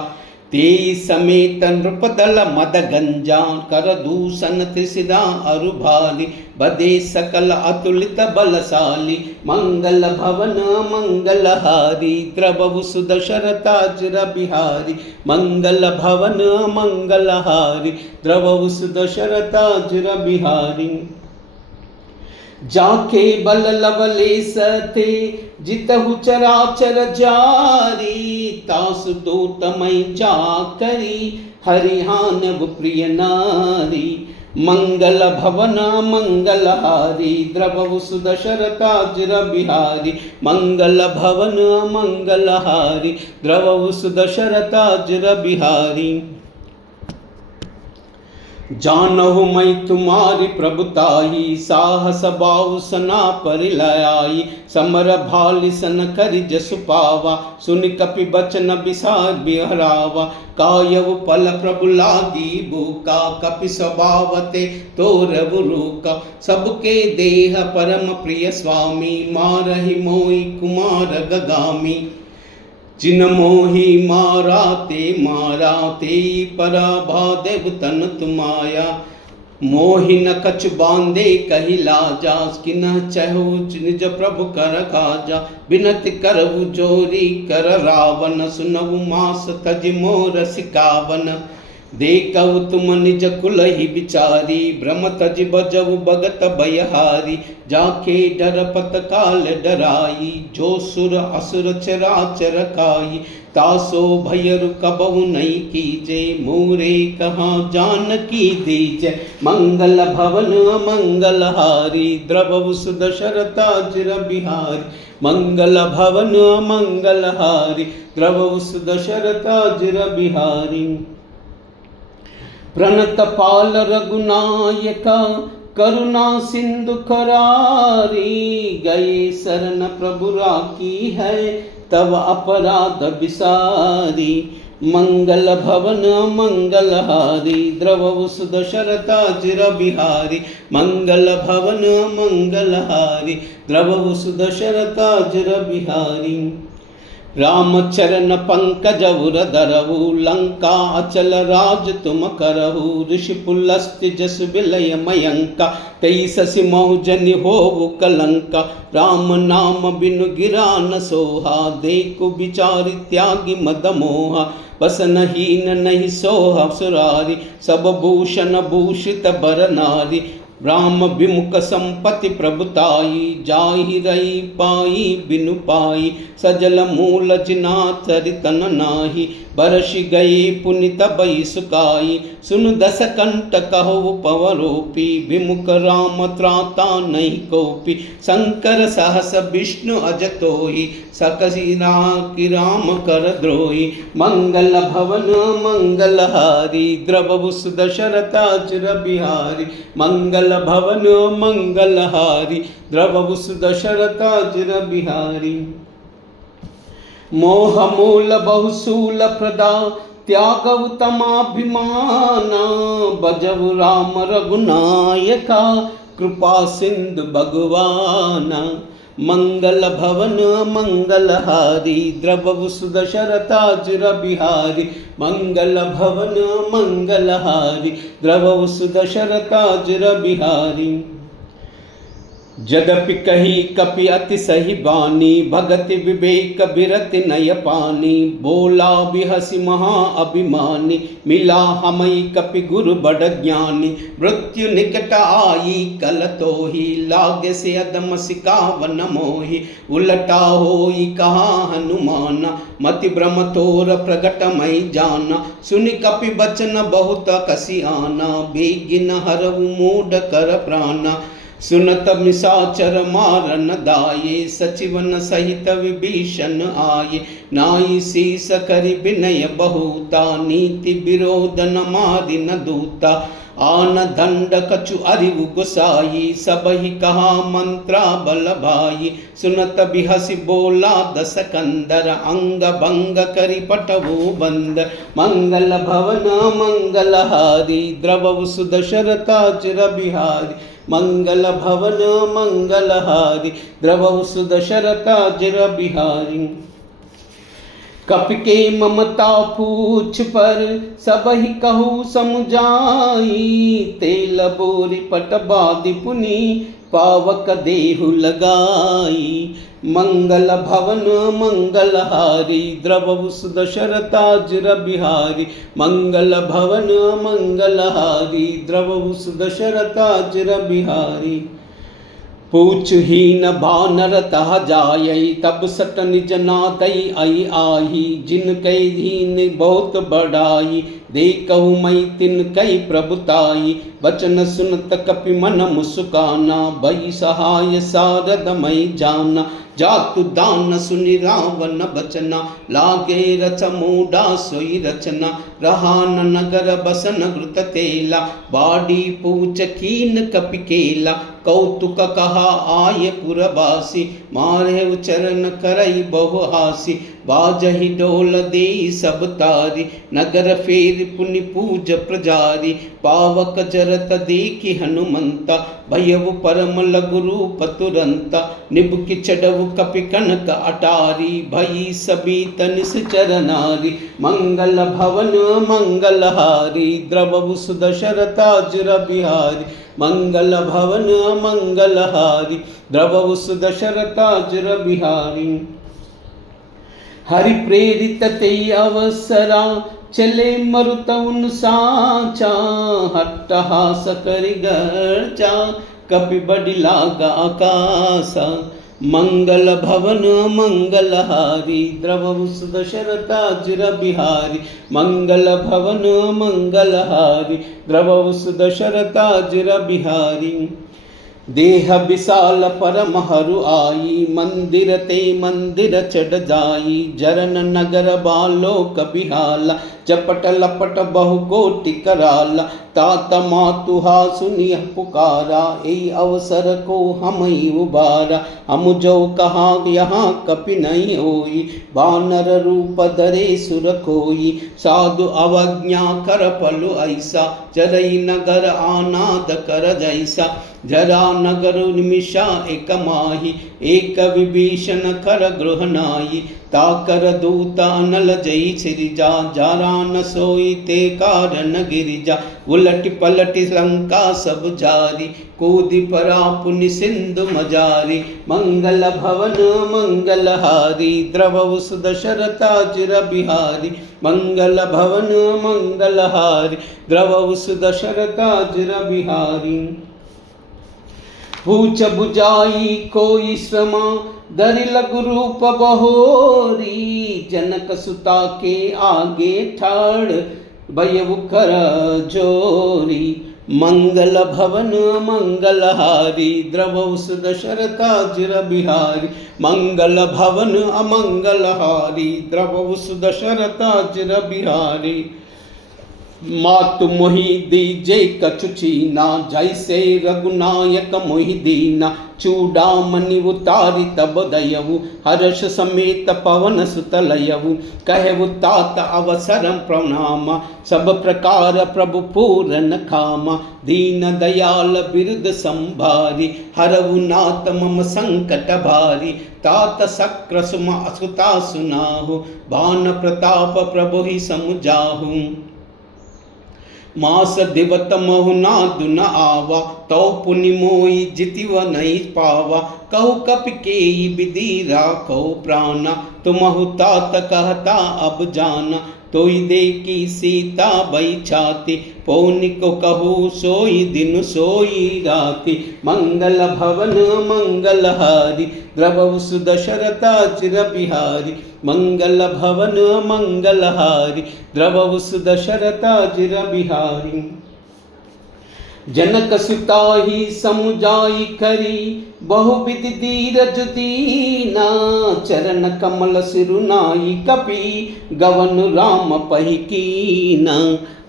ते समेत नृपदल मद गंजा कर दूषण त्रिशिदा अरुभाली बदे सकल अतुलित बलशाली मंगल भवन मंगलहारी द्रवौ सुदशरथाजिर बिहारी मंगल भवन मंगलहारी द्रवौ सुदशरथाजिर बिहारी जाके बल लवलेश थे जितहु चराचर जारी तासु दूतमय जाकरी हरिहान प्रिय नारी मंगल भवन मंगलहारी द्रवौ सुदशरथाजिर बिहारी मंगल भवन मंगलहारी द्रवौ सुदशरथाजिर बिहारी जानहु मैं तुम्हारी प्रभुताई साहस बाहु सना परिलयाई समर भालि सन करि जसु पावा सुनि कपि बचन बिसार बिहरावा कायव पल प्रभु लागी भूका कपि स्वभावते तोरव रूका सबके देह परम प्रिय स्वामी मारहि मोहि कुमार गगामी जिन मोही मारा ते पराभा देव तन तुमाया मोहि न कछ बांधे कही लाजा किन चहु निज प्रभु कर काजा बिनति करहु जोरी कर रावण सुनहु मास तज मोर सिकावन देखऊ तुम निज कुल ही बिचारी भ्रम तज बजऊ भगत भयहारी जाके डर पत काल डराई जो सुर असुर चराचर खाई तासो भयर कबहु नहीं कीजे मोरे कहाँ जान की दीजे मंगल भवन मंगलहारी द्रवौ सुदशरथाजिर बिहारी मंगल भवन मंगलहारी द्रवौ सुदशरथाजिर बिहारी प्रणत पाल रघुनायक करुणा सिंधु करारी गए शरण प्रभु राखी है तब अपराध बिसारी मंगल भवन मंगलहारी द्रवौ सुदशरथाजिर बिहारी मंगल भवन मंगलहारी द्रवौ सुदशरथाजिर बिहारी रामचरण पंकज उर धरहु लंका अचल राज तुम करहु ऋषि पुलस्त्य जस विलय मयंका कई ससि मौजनि होवु कलंका राम नाम बिनु गिरा न सोहा देखु विचारि त्यागी मद मोहा बस हीन नहीं सोहा सुरारी सब भूषण भूषित बर नारी राम विमुख संपत्ति प्रभुताई जाहि रही पाई बिनु पाई सजल मूल जिना चरितन नाही बरसि गए पुनित बई सुकाई सुन दस कंठ कहो पवरोपी विमुख राम त्राता नहीं कोपी शंकर सहस विष्णु अजतोई सकसीना की राम कर द्रोही मंगल भवन मंगलहारी द्रवौ सुदशरथाजिर बिहारी मंगल भवन मंगलहारी द्रवौ सुदशरथाजिर बिहारी मोह मूल बहुशूल प्रदा त्यागव तमाभिमाना बजव राम रघुनायका कृपा सिंधु भगवाना मंगल भवन मंगलहारी द्रवहु सुदशरथाजिर बिहारी मंगल भवन मंगलहारी द्रवहु सुदशरथाजिर बिहारी। जदपि कही कपि अति सही बानी भगति विवेक बिरति नय पानी बोला बिहसी महा अभिमानी मिला हमई कपि गुरु बड़ ज्ञानी मृत्यु निकट आई कल तो ही लागे से अदम सिकावन मोही उलटा होई कहा हनुमाना मति भ्रम तोर प्रगट मई जाना सुनि कपि बचन बहुत कसी आना बेगिन हरऊ मूड कर प्राणा सुनत निशाचर मारन दाये सचिवन सहित विभीषण आये नाई शीस करि विनय बहुता नीति विरोध न मारि न दूता आन दंड कछु अरिव गुसाई सबहि कहा मंत्रा बल भाई सुनत बिहसि बोला दस कंदर अंग भंग करि पटवो बंद मंगल भवन मंगलहारी द्रवहु सुदशरथाजिर बिहारी मंगल भवन मंगलहारी द्रवहु सुदशरथाजिर बिहारी। कपि के ममता पूछ पर सबहि कहु समुझाई तेल बोरी पट बादि पुनि पावक देहु लगाई मंगल भवन मंगलहारी द्रवहु सुदशरथाजिर बिहारी मंगल भवन मंगलहारी द्रवहु सुदशरथाजिर बिहारी। पूछहीन भानर तह जायई तब सट निज नातई आई आही जिन कई दीन बहुत बढ़ाई देखहु मई तिन कई प्रभुताई बचन सुनत कपि मन मुस्काना भई सहाय सारद मई जाना जातु दान सुनि रावण बचना लागे रच मूडा सोई रचना रहान नगर बसन घृत तेला बाड़ी पूछ कीन कपि केला कौतुक कहा आय पुरबासी मारे उचरण करई बहुहासी बाजहि डोल दे सब तारी नगर फेर पुनि पूज प्रजारी पावक जरत देखि हनुमंता भयउ परम लघु रूप तुरंता निबुकि चढ़ऊ कपि कनक अटारी भई सबीत निश्चर नारी मंगल भवन मंगलहारी द्रवहु सुदशरथाजिर बिहारी मंगल भवन मंगलहारी द्रवहु सुदशरथाजिर बिहारी। हरि प्रेरित ते अवसरा चले मरुतउन साचा हट्टहास करि गर्जा कपि बडि लागा आकाशा मंगल भवन मंगलहारी द्रवहु सुदशरथाजिर बिहारी मंगल भवन मंगलहारी द्रवहु सुदशरथाजिर बिहारी। देह विशाल परम हरु आई मंदिर ते मंदिर चढ़ जाई जरन नगर बालो कबिहाला चपट लपट बहु कोटि कराला तात मातुहा सुनिय पुकारा ए अवसर को हम ही उबारा हम जो कहा यहाँ कपि नहीं होई बानर रूप धरे सुर कोई साधु अवज्ञा कर पलु ऐसा जरई नगर आनाद कर जैसा जरा नगर निमिषा एक माही एक विभीषण कर गृह नाई ताकर दूता नल जई सिरिजा जारा न सोई ते कारण गिरिजा उलट पलट लंका सब जारी कूदि परा पुनि सिंधु मजारी मंगल भवन मंगलहारी द्रवहु सुदशरथाजिर बिहारी मंगल भवन मंगलहारी द्रवहु सुदशरथाजिर बिहारी। पूछ बुझाई कोई श्रमा दरि लघु रूप बहोरी जनक सुता के आगे ठाड़ भयउ कर जोरी मंगल भवन मंगलहारी द्रवहु सुदशरथाजिर बिहारी मंगल भवन अमंगलहारी द्रवहु सुदशरथाजिर बिहारी। मातु मोहि दीजे कछु चीना, जैसे रघुनायक मोहि दीना। चूड़ामणि उतारि तब दयऊ, हर्ष समेत पवन सुत लयऊ। कहु तात अवसरम प्रणामा, सब प्रकार प्रभु पूरन खामा। दीन दयाल बिरुद संभारी, हरऊ नाथ मम संकट भारी। तात शक्र सुम असुता सुनाहु, भान प्रताप प्रभु ही समुझाहु। मास दिवत महु नादु न आवा, तो पुनि मोई जितिव नहीं पावा। कहु कपि केई विधि राखो प्राणा, तुमहु तात कहता अब जाना। तोई देखी सीता बई छाती, पौनि को कहू सोई दिन सोई राति। मंगल भवन मंगल हारी, द्रवहु सुदशरथा चिर बिहारी। मंगल भवन मंगल हारी, द्रवहु सुदशरथा चिर बिहारी। जनक सुता ही समुझाई करी, बहुविधि धीरज दीना। चरण कमल सिरुनाई कपि, गवन राम पहि कीना।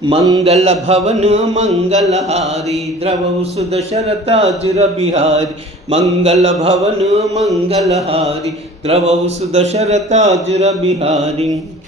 मंगल भवन मंगल हारी, द्रवहु सुदशरथा चिर बिहारी। मंगल भवन मंगल हारी, द्रवहु सुदशरथा चिर बिहारी।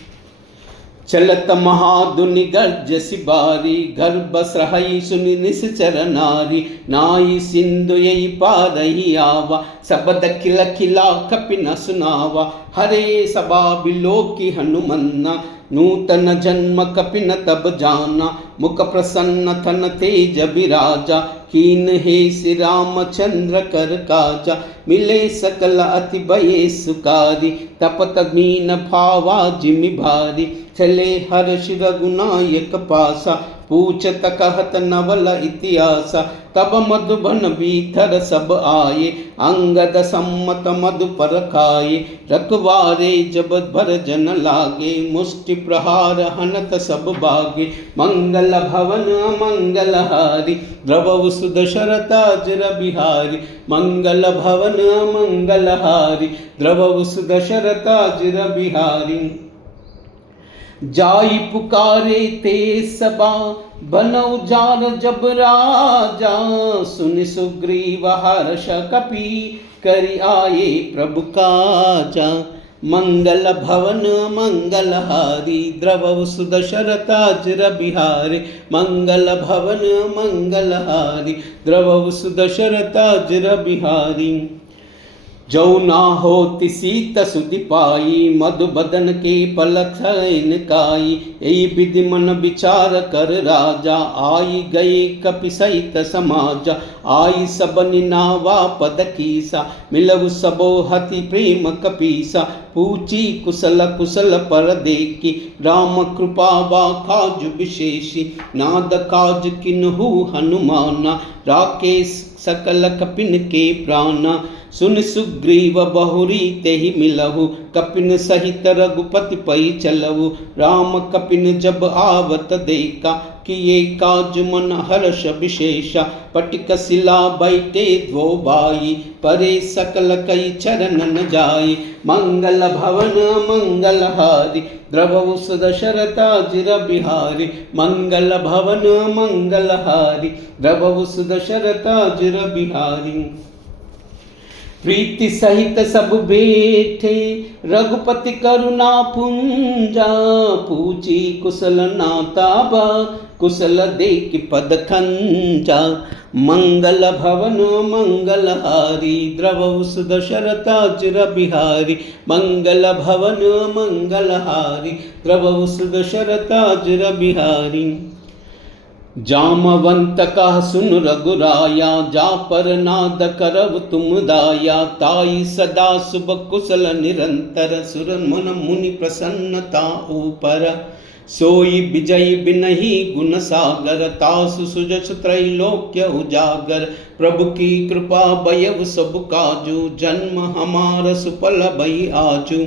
चलत महादुनि गर्ज सिबारी, गर्भ सहई सुनि निश्चर नारी। नाई सिंधु यही पारही आवा, सबद खिल खिला कपि न सुनावा। हरे सबा बिलोकी हनुमन्ना, नूतन जन्म कपि न तब जाना। मुख प्रसन्न थन तेज बिराजा, कीन हे श्री रामचंद्र कर काजा। मिले सकल अति भये सुकारी, तपत मीन भावा जिमि भारी। चले हर्ष रघुनायक पासा, पूछत कहत नवल इतिहासा। तब मधुबन भीतर सब आए, अंगद सम्मत मधु पर खाए। रखवारे जब भर जन लागे, मुष्टि प्रहार हनत सब भागे। मंगल भवन मंगल हारी, द्रवहु सुदशरथा चिर बिहारी। मंगल भवन मंगल हारी, द्रवहु सुदशरथा चिर बिहारी। जाई पुकारे ते सबा, बनौ जार जब राजा। सुनि सुग्रीव हर्ष कपि, करि आये प्रभु काजा। मंगल भवन मंगल हारी, द्रवहु सुदशरथा चिर बिहारी। मंगल भवन मंगल हारी, द्रवहु सुदशरथा चिर बिहारी। जो ना होति सीत सुधि पाई, मधु बदन के पलक इनकाई। यही विधि मन विचार कर राजा, आई गए कपि सहित समाजा। आई सब निनावा पद कीसा, मिलव सबो हति प्रेम कपीसा। पूछी कुशल कुशल पर देखी, राम कृपा बाखाज विशेषी। नाद काज किन्हु हनुमाना, राकेश सकल कपिन के प्राणा। सुन सुग्रीव बहुरी तेहि मिलहु, कपिन सहित रघुपति पै चलहु। राम कपिन जब आवत देखा, किए काज मन हर्ष विशेषा। पटिक शिला बैठे द्वो भाई, परे सकल कई चरण न जाई। मंगल भवन मंगल हारी, द्रवहु सुदशरथा चिर बिहारी। मंगल भवन मंगल हारी, द्रवहु सुदशरथा चिर बिहारी। प्रीति सहित सब बैठे, रघुपति करुणा पुंजा। पूछी कुशल नाताबा, कुशल देख पद खंजा। मंगल भवन मंगल हारी, द्रवहु सुदशरथा चिर बिहारी। मंगल भवन मंगल हारी, द्रवहु सुदशरथा चिर बिहारी। जामवंत कह सुन रघुराया, जा पर नाद करव तुम दाया। ताई सदा शुभ कुशल निरंतर, सुर मन मुनि प्रसन्नता ऊपर। सोई विजय बिनहि गुण सागर, तासु सुजस त्रैलोक्य उजागर। प्रभु की कृपा बयव सब काजू, जन्म हमार सुफल भई आजू।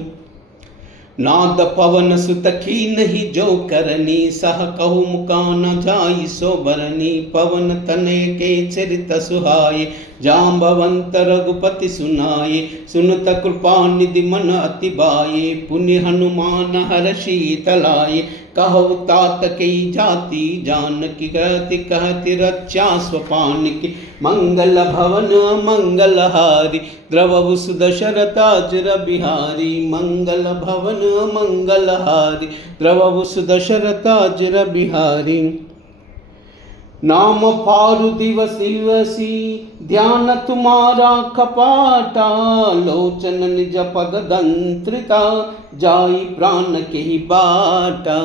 नाद पवन सुत कीन्हि जो करनी, सह कहु मुकान जाई सो बरनी। पवन तनय के चरित सुहाए, जाम्बवंत रघुपति सुनाए, सुनत कृपा निधि मन अति बाये, पुण्य हनुमान हर्षि तलाये, कहु तात कई जाति जानकी, कहति कहति रक्षा स्वपान की, मंगल भवन मंगलहारी, द्रवहु सुदशरथ अजर बिहारी, मंगल भवन मंगलहारी, द्रवहु सुदशरथ अजर बिहारी। नाम पारु दिवस दिवसी, ध्यान तुम्हारा कपाटा, लोचन निज पद दंत्रिता, जाई प्राण के बाटा,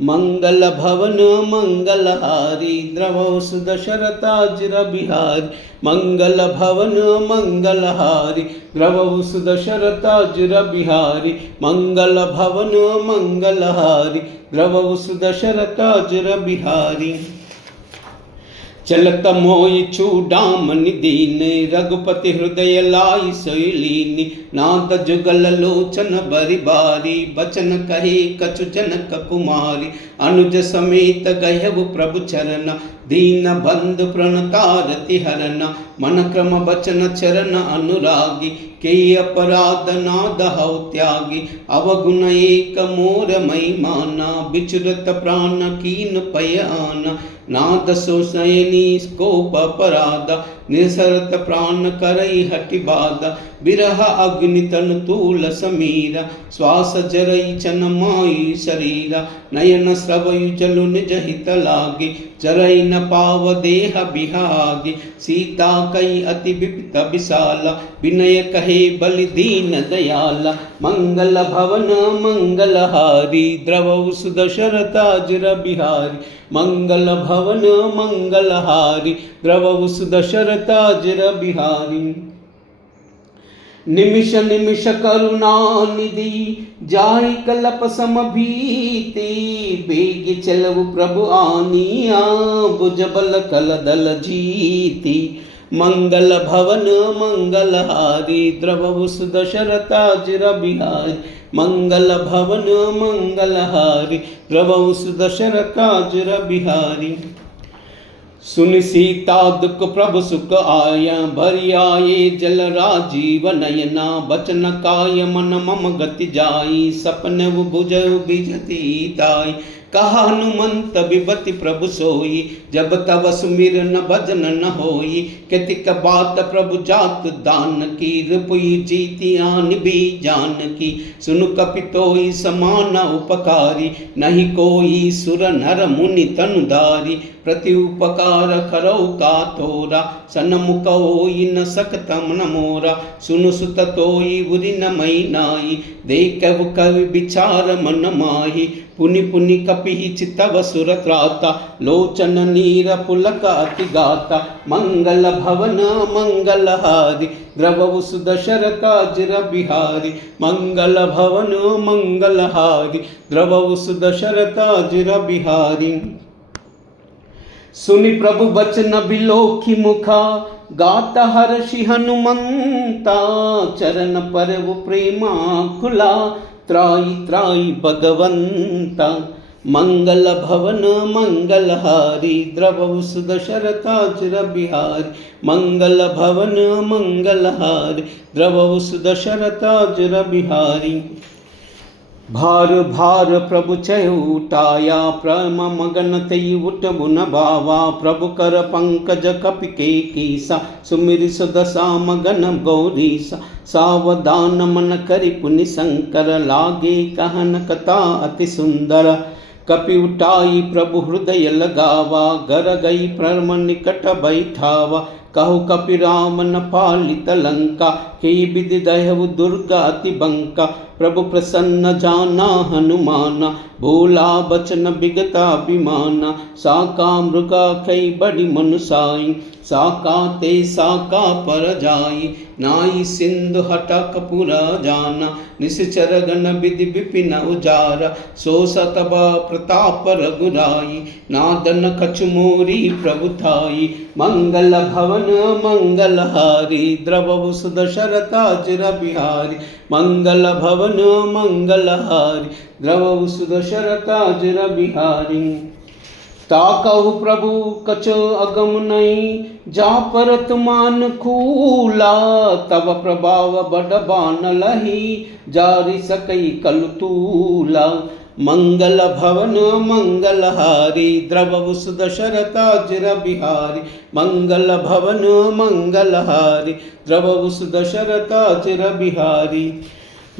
मंगल भवन मंगलहारी, द्रवहु सुदशरथ अजर बिहारी, मंगल भवन मंगलहारी, द्रवहु सुदशरथ अजर बिहारी, मंगल भवन मंगलहारी, द्रवहु सुदशरथ अजर बिहारी। चलत मोहि चूडामणि दीन, रघुपति हृदय लाई सोईलीनी, नाद जुगल लोचन बरि बारी, बचन कहे कछु जनक कुमारी, अनुज समेत गयहु प्रभु चरण, दीन बंधु प्रणतारति हरन, मन क्रम बचन चरण अनुरागी, के अपराध नाद हौ त्यागी, अवगुण एक मोर मई माना, बिचुरत प्राण कीन पय आना, नाद सोसयनी कोप अपराध, निसरत प्राण करई हटि बाधा, बिरह अग्नि तन तूल समीरा, श्वास जरई चन माई शरीरा, नयन स्रवयु जलु निज हित लागे, जरई न पाव देह बिहागे, सीता कई अति विपित विशाला, विनय कहे बलि दीन दयाला, मंगल भवन मंगलहारी, द्रवहु सुदशरथ अजर बिहारी, मंगल भवन मंगलहारी, द्रवहु सुदशरथ अजर बिहारी। निमिष निमिष करुणा निधि, जाहि कलप सम भीति, बेग चलऊ प्रभु आनिया, भुज बल कल दल जीति, मंगल भवन मंगलहारी, द्रवहु सुदशरथ अजर बिहारी, मंगल भवन मंगलहारी, द्रवहु सुदशरथ अजर बिहारी। सुन सीता दुख प्रभु सुख आया, भरि आये जल राजीव नयना, बचन काय मन मम गति जाई, सपन भुज बिजति ताई, कहा हनुमंत विबति प्रभु सोई, जब तव सुमिर न भजन न होई, कतिक बात प्रभु जात दान की, रिपुई जीति आन भी जान की, सुनु कपितोई समान उपकारी, नहीं कोई सुर नर मुनि तनुधारी, प्रति उपकार करौ का तोरा, सन्मुख होई न सकत मन मोरा, सुनु सुत तोई बुरि न मई नाई, देखव कवि विचार मन माही, पुनि पुनि कपि चितव सुर त्राता, लोचन नीर पुलक अति गाता, मंगल भवन मंगलहारी, द्रवहु सुदशरथ अजर बिहारी, मंगल भवन मंगलहारी, द्रवहु सुदशरथ अजर बिहारी। सुनि प्रभु बचन बिलोखि मुखा, गाता हर्षि हनुमंता, चरण परव प्रेमा खुला, त्राई त्राई भगवंता, मंगल भवन मंगलहारी, द्रवहु सुदशरथ अजर बिहारी, मंगल भवन मंगलहारी, द्रवहु सुदशरथ अजर बिहारी। भार भार प्रभु चहु उठाया, प्रेम मगन तई उठबु न भावा, प्रभु कर पंकज कपि के कीसा, सुमिरि सुदशा मगन गौरीसा, सावधान मन करि पुनि शंकर, लागे कहन कथा अति सुंदर, कपि उठाई प्रभु हृदय लगावा, घर गई परम निकट बैठावा, कहु कपि राम न पालित लंका, के विधि दहु दुर्गा अति बंका, प्रभु प्रसन्न जाना हनुमाना, भोला बचन बिगता अभिमाना, साका मृगा कई बड़ी मनुसाई, साका ते साका पर जाई, नाई सिंधु हटा कपूर जाना, निश्चर गण विधि विपिन उजारा, सो सतब प्रताप रघुराई, नादन कछु मोरी प्रभु थाई, मंगल भवन मंगलहारी, द्रवहु सुदशरथ अजर बिहारी, मंगल भवन मंगलहारी, द्रवहु सुदशरथ अजर बिहारी। ताकहु प्रभु कछ अगम नहीं, जा परत मान खूला, तब प्रभाव बड़ बान लही, जारी सकई कलतूला। मंगल भवन मंगलहारी, द्रवहु दशरथाजिर बिहारी, मंगल भवन मंगलहारी, द्रवहु दशरथाजिर बिहारी।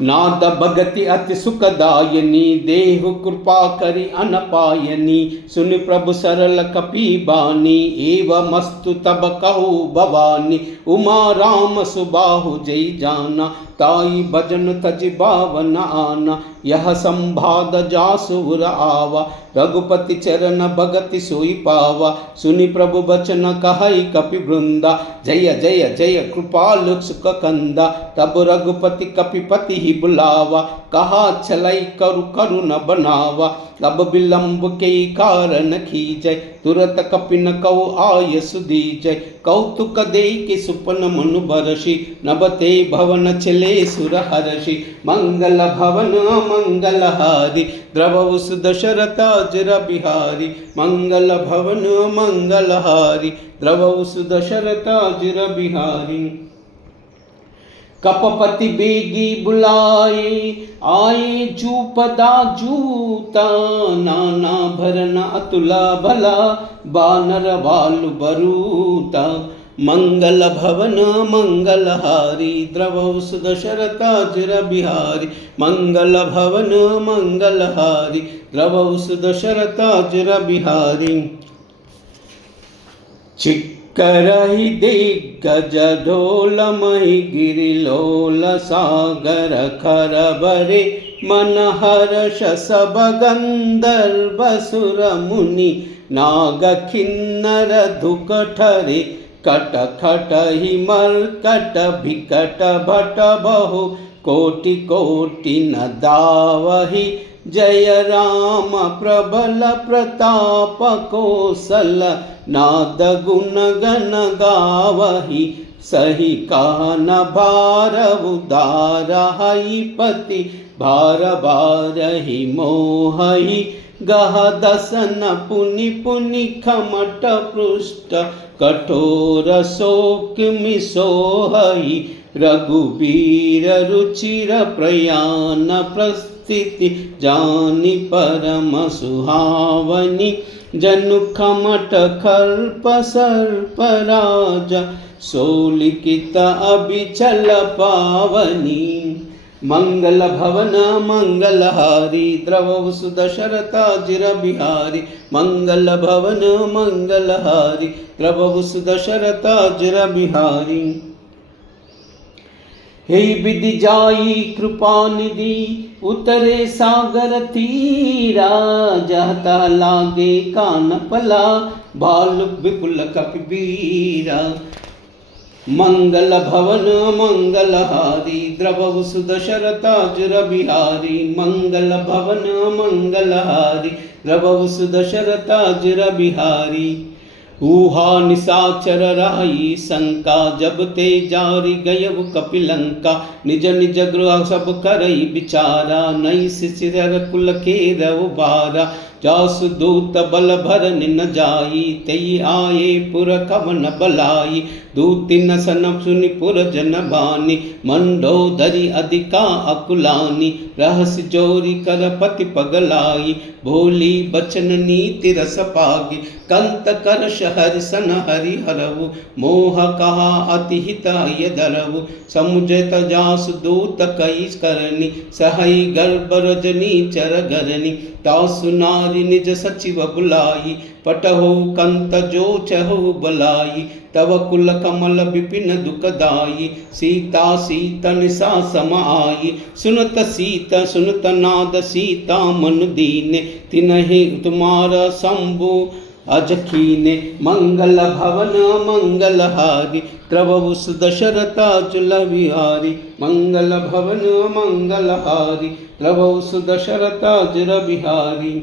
नाद भगति अति सुखदायनी, देहु कृपा करि अनपायनी, सुनि प्रभु सरल कपि बानी, एवं मस्तु तब कहु भवानी, उमा राम सुबाहु जय जाना, ताई भजन तज बावन आना, यह संभाद जासुर आवा, रघुपति चरण भगति सोई पावा, सुनि प्रभु बचन कहई कपि वृंदा, जय जय जय कृपालु सुख कंदा, तब रघुपति कपिपति ही बुलावा, कहा छलई करु करु न बनावा, अब विलंब के कारण खींचै, तुरत कपिन कौ आय सुदीजै, कौतुक देई के सुपन मनु बरसी, नबते भवन चले सुर हर्षि, मंगल भवन मंगलहारी, द्रवहु दशरथाजिर बिहारी, मंगल भवन मंगलहारी, द्रवहु दशरथाजिर बिहारी। कपपति बेगी बुलाए, आए जूपदा जूता, नाना भरना अतुला भला, बानर बालु बरूता, मंगल भवन मंगलहारी, द्रवहु दशरथाजिर बिहारी, मंगल भवन मंगलहारी, द्रवहु दशरथाजिर बिहारी। करहि दिग्गज ढोलमहि गिरिलोल, सागर खरबरे मन हर्ष सब गंधर्व सुर मुनि, नाग किन्नर धुक ठरे, कट खट ही मर्कट भिकट भट बहु, कोटि कोटि न दावहि, जय राम प्रबल प्रताप कौशल, नाद गुण गण गावहि, सही कान भार उदार हई पति, भार बारहि मोहहि, गह दसन पुनि पुनि खमट पृष्ठ, कठोर शोक मिसोहहि, रघुबीर रुचिर प्रयाण प्रस्थिति, जानि परम सुहावनी, जनु खमट खल्प सर्प राजा, सोलिखित अभिचल पावनी। मंगल भवन मंगलहारी, द्रवहु दशरथाजिर बिहारी, मंगल भवन मंगलहारी, द्रवहु दशरथाजिर बिहारी। हे विधि जाई कृपा निधि, उतरे सागर तीरा, जहता लागे कान पला, भालुक विपुल कपिबीरा। मंगल भवन मंगलहारी, द्रवहु दशरथाजिर बिहारी, मंगल भवन मंगलहारी, द्रवहु दशरथाजिर बिहारी। ऊहा निशाचर रही शंका, जब ते जारी गयव कपिलंका, निज निज गृह सब करई विचारा, नई शिशिर कुल के रउबारा, जासु दूत बल भर न जाई, तई आये पुर कवन बलाई, दूति न सन सुनि पुर जन बानी, मंडोदरी अधिका अकुलानी, रहस्य जोरी कर पति पगलाई, भोली बचन नीति रस पागी, कंत करश हरि सन हरि हरऊ, मोह कहा अति हिताय धरऊ, समुझत जासु दूत कई करनी, सहई गर्भ रजनी चर गरनी, तासु नारी निज सचिव बुलाई, पटहु कंत जो चहु बलाई, तव कुल कमल विपिन दुखदाई, सीता सीता निशा सम आई, सुनत सीता सुनत नाद सीता मन दीने, तिन्हि तुम्हारा शंभु अजखीने। मंगल भवन मंगलहारी, द्रवहु दशरथाजिर बिहारी, मंगल भवन मंगलहारी, द्रवहु दशरथाजिर बिहारी।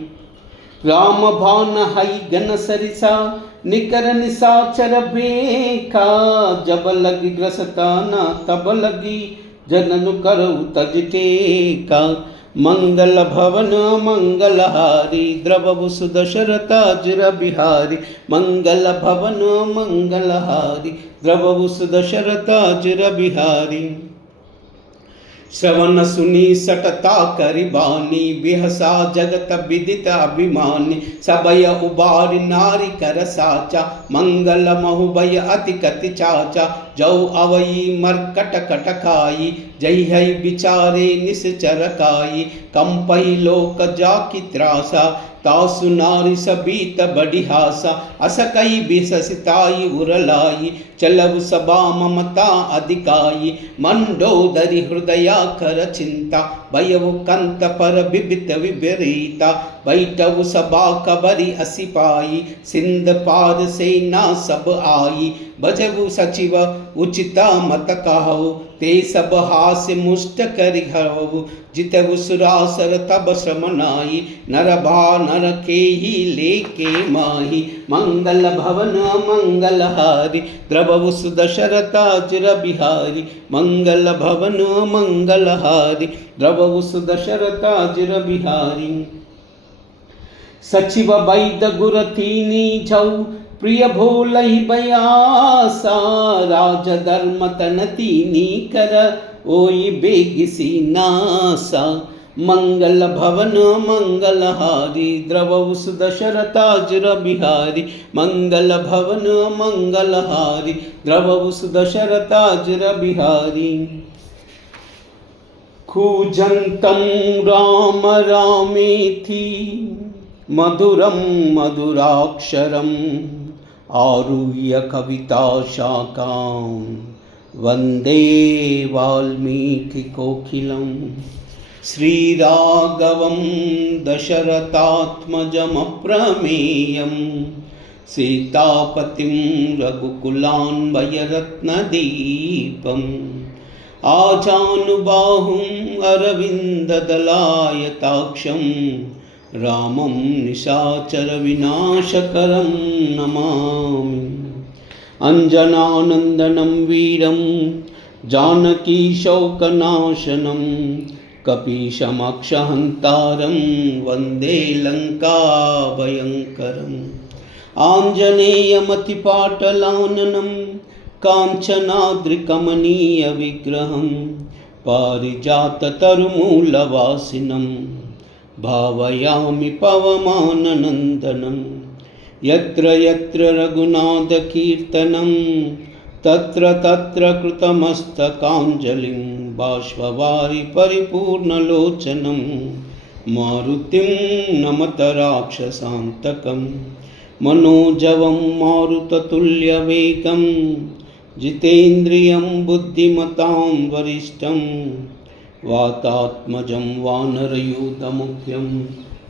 राम भान हई गन सरिसा, निकर निशाचर बेखा, जब लगी ग्रसता न तब लगी, जननु करऊ तज टेका। मंगल भवन मंगलहारी द्रववसु दशरथाजिर बिहारी। मंगल भवन मंगलहारी द्रववसु दशरथाजिर बिहारी। श्रवण सुनी सटता करिबानी बिहसा जगत विदित अभिमानी। सबय उबारी नारी कर साचा मंगल महुबय अति कति चाचा। जौ अवई मरकट कट खाई जय है बिचारे निश्चर काई। कंपई लोक जाकी त्रासा तासु नारी सबीत बढ़िहासा। असकई बिससिताई उरलाई चलव सबा ममता अधिकाई। मंडोदरी हृदया कर चिंता भयउ कंत पर बिबित विपरीता। बैठव सबा कबरी असिपाई सिंध पार सेना सब आई। बजवु सचिव उचिता मत कहु ते सब हास्य मुष्ट करिहु। जितवु सुरासर तब श्रमनाई नर भा नर के ही लेके माही। मंगल भवन मंगलहारी द्रववसु दशरथाजिर बिहारी। मंगल भवन मंगलहारी द्रववसु दशरथाजिर बिहारी। सचिव वैद गुर तीनी झौ प्रिय भोलहि बयासा। राज धर्म तन तीनी कर ओई बेगिसी नासा। मंगल भवन मंगलहारी द्रववसु दशरथाजिर बिहारी। मंगल भवन मंगलहारी द्रववसु दशरथाजिर बिहारी। कूजन्तं राम रामेति मधुरं मधुराक्षरम् आरुह्य कविता शाखां वन्दे वाल्मीकिकोकिलं। श्रीराघवं दशरथात्मजमप्रमेयं सीतापतिं रघुकुलान्वयरत्नदीपम्। आजानुबाहुम् अरविन्ददलायताक्षं रामं निशाचरविनाशकरं नमामि। अञ्जनानन्दनं वीरं जानकीशोकनाशनं कपीशमक्षहन्तारं वन्दे लङ्काभयङ्करम्। आञ्जनेयमतिपाटलाननं काञ्चनाद्रिकमनीयविग्रहं पारिजाततरुमूलवासिनं भावयामि पवमाननन्दनं। यत्र यत्र रघुनाथकीर्तनं तत्र तत्र कृतमस्तकाञ्जलिं बाष्पवारि परिपूर्णलोचनं मारुतिं नमत राक्षसान्तकं। मनोजवं मारुततुल्यवेगं जितेन्द्रियं बुद्धिमतां वरिष्ठं वातात्मजं वानरयूथमुख्यं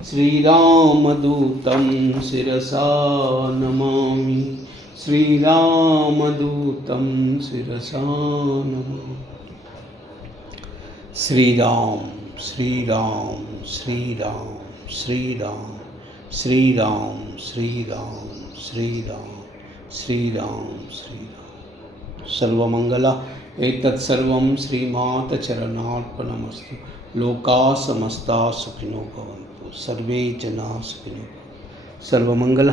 श्रीरामदूतं शिरसा नमामि। श्रीरामदूतं शिरसा नमामि। श्रीराम श्रीराम श्रीराम श्रीराम श्रीराम श्रीराम श्रीराम श्रीराम श्रीराम। सर्वमंगला एतत् सर्वं श्रीमाता चरणार्पणमस्तु। लोका समस्ता सुखिनो भवन्तु सर्वे जना सुखिनो भवन्तु। सर्वमंगला।